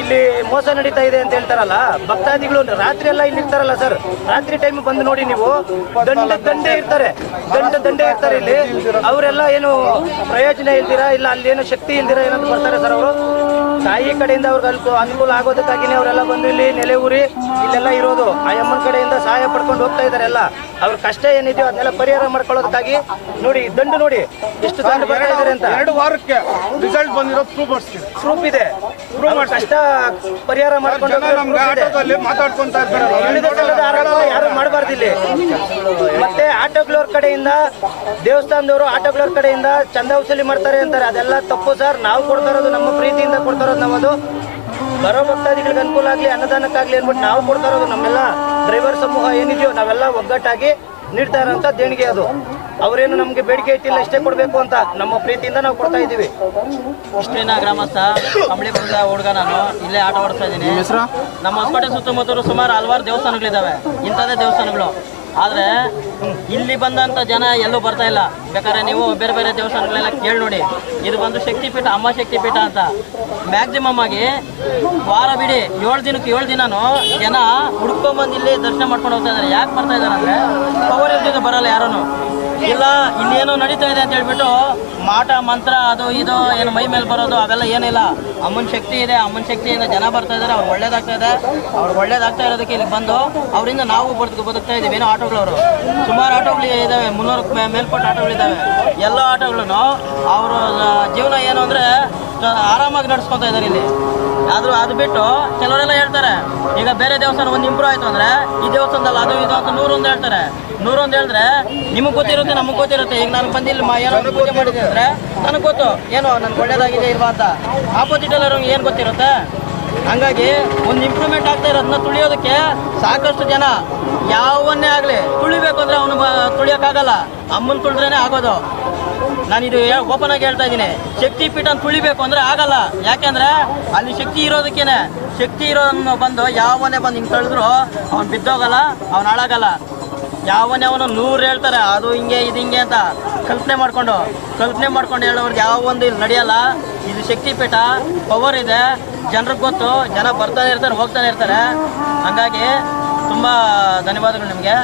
ಇಲ್ಲಿ ಮೋಸ ನಡೀತಾ ಇದೆ ಅಂತ ಹೇಳ್ತಾರಲ್ಲ ಭಕ್ತಾದಿಗಳು, ರಾತ್ರಿ ಎಲ್ಲ ಇಲ್ಲಿ ಇರ್ತಾರಲ್ಲ ಸರ್. ರಾತ್ರಿ ಟೈಮ್ ಬಂದು ನೋಡಿ ನೀವು, ದಂಡೆ ಇರ್ತಾರೆ ಇಲ್ಲಿ. ಅವರೆಲ್ಲ ಏನು ಪ್ರಯೋಜನ ಇಲ್ದಿರಾ, ಇಲ್ಲ ಅಲ್ಲಿ ಏನು ಶಕ್ತಿ ಇಲ್ದಿರಾ ಏನಂತ ಬರ್ತಾರೆ ಸರ್. ಅವರು ತಾಯಿ ಕಡೆಯಿಂದ ಅವ್ರಿಗೆ ಅನುಕೂಲ ಆಗೋದಕ್ಕಾಗಿನೇ ಅವರೆಲ್ಲ ಬಂದು ಇಲ್ಲಿ ನೆಲೆ ಊರಿ ಇಲ್ಲೆಲ್ಲ ಇರೋದು. ಆ ಅಮ್ಮನ ಕಡೆಯಿಂದ ಸಹಾಯ ಪಡ್ಕೊಂಡು ಹೋಗ್ತಾ ಇದ್ದಾರೆ. ಎಲ್ಲ ಅವ್ರ ಕಷ್ಟ ಏನಿದೆಯೋ ಅದನ್ನೆಲ್ಲ ಪರಿಹಾರ ಮಾಡ್ಕೊಳ್ಳೋದಕ್ಕಾಗಿ ನೋಡಿ, ದಂಡು ನೋಡಿ ಎಷ್ಟು ದಂಡು ಬರ್ತಾ ಇದ್ದಾರೆ ಅಂತ. 2 ವಾರಕ್ಕೆ ರಿಸಲ್ಟ್ ಬಂದಿರೋ ಪ್ರೂಫ್ ಇದೆ. ಕಷ್ಟ ಪರಿಹಾರ ಮಾಡ್ಕೊಂಡು ಮಾತಾಡ್ಕೊಂತ ಯಾರು ಮಾಡಬಾರ್ದು ಇಲ್ಲಿ. ಮತ್ತೆ ಆಟೋಗಳವ್ರ ಕಡೆಯಿಂದ, ದೇವಸ್ಥಾನದವರು ಆಟೋಗಳವ್ರ ಕಡೆಯಿಂದ ಚಂದ ವಸೂಲಿ ಮಾಡ್ತಾರೆ ಅಂತಾರೆ. ಅದೆಲ್ಲ ತಪ್ಪು ಸರ್. ನಾವು ಕೊಡ್ತಾ ಇರೋದು ನಮ್ಮ ಪ್ರೀತಿಯಿಂದ ಕೊಡ್ತಾ ಇರೋದು. ನಾವದು ಬರೋ ಭಕ್ತಾದಿಗಳಿಗೆ ಅನುಕೂಲ ಆಗಲಿ, ಅನ್ನದಾನಕ್ಕಾಗಲಿ ಅಂದ್ಬಿಟ್ಟು ನಾವು ಕೊಡ್ತಾ ಇರೋದು. ನಮ್ಮೆಲ್ಲ ಡ್ರೈವರ್ ಸಮೂಹ ಏನಿದೆಯೋ ನಾವೆಲ್ಲ ಒಗ್ಗಟ್ಟಾಗಿ ನೀಡ್ತಾ ಇರೋಂಥ ದೇಣಿಗೆ ಅದು. ಅವರೇನು ನಮಗೆ ಬೇಡಿಕೆ ಇಟ್ಟಿಲ್ಲ, ಇಷ್ಟೇ ಕೊಡಬೇಕು ಅಂತ ನಮ್ಮ ಪ್ರೀತಿಯಿಂದ ನಾವು ಕೊಡ್ತಾ ಇದ್ದೀವಿ. ಇಷ್ಟೇನ ಗ್ರಾಮಸ್ಥ ಕಂಬಳಿಪುರದ ಹುಡುಗ. ನಾನು ಇಲ್ಲೇ ಆಟೋ ಓಡಿಸ್ತಾ ಇದ್ದೀನಿ. ನಮ್ಮ ಹೊಸಕೋಟೆ ಸುತ್ತಮುತ್ತಲು ಸುಮಾರು ಹಲವಾರು ದೇವಸ್ಥಾನಗಳಿದ್ದಾವೆ, ಇಂಥದ್ದೇ ದೇವಸ್ಥಾನಗಳು. ಆದರೆ ಇಲ್ಲಿ ಬಂದಂಥ ಜನ ಎಲ್ಲೂ ಬರ್ತಾ ಇಲ್ಲ. ಬೇಕಾದ್ರೆ ನೀವು ಬೇರೆ ಬೇರೆ ದೇವಸ್ಥಾನಗಳೆಲ್ಲ ಕೇಳಿ ನೋಡಿ. ಇದು ಬಂದು ಶಕ್ತಿಪೀಠ, ಅಮ್ಮ ಶಕ್ತಿಪೀಠ ಅಂತ. ಮ್ಯಾಕ್ಸಿಮಮ್ ಆಗಿ ವಾರ ಬಿಡಿ 7 ದಿನಕ್ಕೆ 7 ದಿನನೂ ಜನ ಹುಡ್ಕೊಂಬಂದು ಇಲ್ಲಿ ದರ್ಶನ ಮಾಡ್ಕೊಂಡು ಹೋಗ್ತಾ ಇದ್ದಾರೆ. ಯಾಕೆ ಬರ್ತಾ ಇದ್ದಾರೆ ಅಂದರೆ ಪವರ್ ಇರ್ತಿದ್ದು ಬರಲ್ಲ ಯಾರೂ. ಇಲ್ಲ ಇಲ್ಲಿ ಏನೋ ನಡೀತಾ ಇದೆ ಅಂತ ಹೇಳ್ಬಿಟ್ಟು ಮಾಟ ಮಂತ್ರ ಅದು ಇದು ಏನು ಮೈ ಮೇಲೆ ಬರೋದು ಅವೆಲ್ಲ ಏನಿಲ್ಲ. ಅಮ್ಮನ ಶಕ್ತಿ ಇದೆ, ಅಮ್ಮನ ಶಕ್ತಿಯಿಂದ ಜನ ಬರ್ತಾ ಇದ್ದಾರೆ. ಅವ್ರು ಒಳ್ಳೇದಾಗ್ತಾ ಇದೆ. ಅವ್ರು ಒಳ್ಳೇದಾಗ್ತಾ ಇರೋದಕ್ಕೆ ಇಲ್ಲಿ ಬಂದು ಅವರಿಂದ ನಾವು ಬದುಕ್ತಾ ಇದ್ದೀವಿ. ಏನೋ ಆಟೋಗಳವರು ಸುಮಾರು ಆಟೋಗಳು ಇದ್ದಾವೆ, 300 ಮೇಲ್ಪಟ್ಟ ಆಟೋಗಳಿದ್ದಾವೆ. ಎಲ್ಲ ಆಟೋಗಳನ್ನು ಅವರು ಜೀವನ ಏನು ಅಂದರೆ ಆರಾಮಾಗಿ ನಡೆಸ್ಕೊತಾ ಇದ್ದಾರೆ ಇಲ್ಲಿ. ಆದರೂ ಅದು ಬಿಟ್ಟು ಕೆಲವರೆಲ್ಲ ಹೇಳ್ತಾರೆ, ಈಗ ಬೇರೆ ದೇವಸ್ಥಾನ ಒಂದು ಇಂಪ್ರೂವ್ ಆಯಿತು ಅಂದರೆ ಈ ದೇವಸ್ಥಾನದಲ್ಲಿ ಅದು ಇದು ಅಂತ 101 ಹೇಳ್ತಾರೆ. 101 ಹೇಳಿದ್ರೆ ನಿಮಗೆ ಗೊತ್ತಿರುತ್ತೆ, ನಮಗೆ ಗೊತ್ತಿರುತ್ತೆ. ಈಗ ನಾನು ಬಂದಿಲ್ಲ ಏನೋ ಪೂಜೆ ಮಾಡಿದೆ ಅಂದರೆ ನನಗೆ ಗೊತ್ತು ಏನೋ ನನಗೆ ಒಳ್ಳೇದಾಗಿದೆ ಇಲ್ವಾ ಅಂತ. ಆಪೋಸಿಟ್ ಎಲ್ಲರೂ ಏನು ಗೊತ್ತಿರುತ್ತೆ. ಹಂಗಾಗಿ ಒಂದು ಇಂಪ್ರೂವ್ಮೆಂಟ್ ಆಗ್ತಾ ಇರೋದನ್ನ ತುಳಿಯೋದಕ್ಕೆ ಸಾಕಷ್ಟು ಜನ ಯಾವನ್ನೇ ಆಗಲಿ ತುಳಿಬೇಕು ಅಂದರೆ ಅವನು ತುಳಿಯೋಕ್ಕಾಗಲ್ಲ. ಅಮ್ಮನ ತುಳಿದ್ರೇ ಆಗೋದು. ನಾನಿದು ಓಪನ್ ಆಗಿ ಹೇಳ್ತಾ ಇದ್ದೀನಿ. ಶಕ್ತಿಪೀಠ ತುಳಿಬೇಕು ಅಂದರೆ ಆಗಲ್ಲ. ಯಾಕೆಂದರೆ ಅಲ್ಲಿ ಶಕ್ತಿ ಇರೋದಕ್ಕೇನೆ. ಶಕ್ತಿ ಇರೋದನ್ನು ಬಂದು ಯಾವನ್ನೇ ಬಂದು ಹಿಂಗೆ ತಳೆದ್ರು ಅವ್ನು ಬಿದ್ದೋಗಲ್ಲ, ಅವ್ನು ಹಾಳಾಗಲ್ಲ. ಯಾವನ್ನೇ ಅವನು 100 ಹೇಳ್ತಾರೆ ಅದು ಹಿಂಗೆ ಇದು ಹಿಂಗೆ ಅಂತ ಕಲ್ಪನೆ ಮಾಡ್ಕೊಂಡು ಹೇಳೋರಿಗೆ ಯಾವೊಂದು ಇಲ್ಲಿ ನಡೆಯಲ್ಲ. ಇದು ಶಕ್ತಿಪೀಠ, ಪವರ್ ಇದೆ, ಜನರಿಗೆ ಗೊತ್ತು. ಜನ ಬರ್ತಾನೆ ಇರ್ತಾರೆ, ಹೋಗ್ತಾನೆ ಇರ್ತಾರೆ. ಹಾಗಾಗಿ ತುಂಬ ಧನ್ಯವಾದಗಳು ನಿಮಗೆ.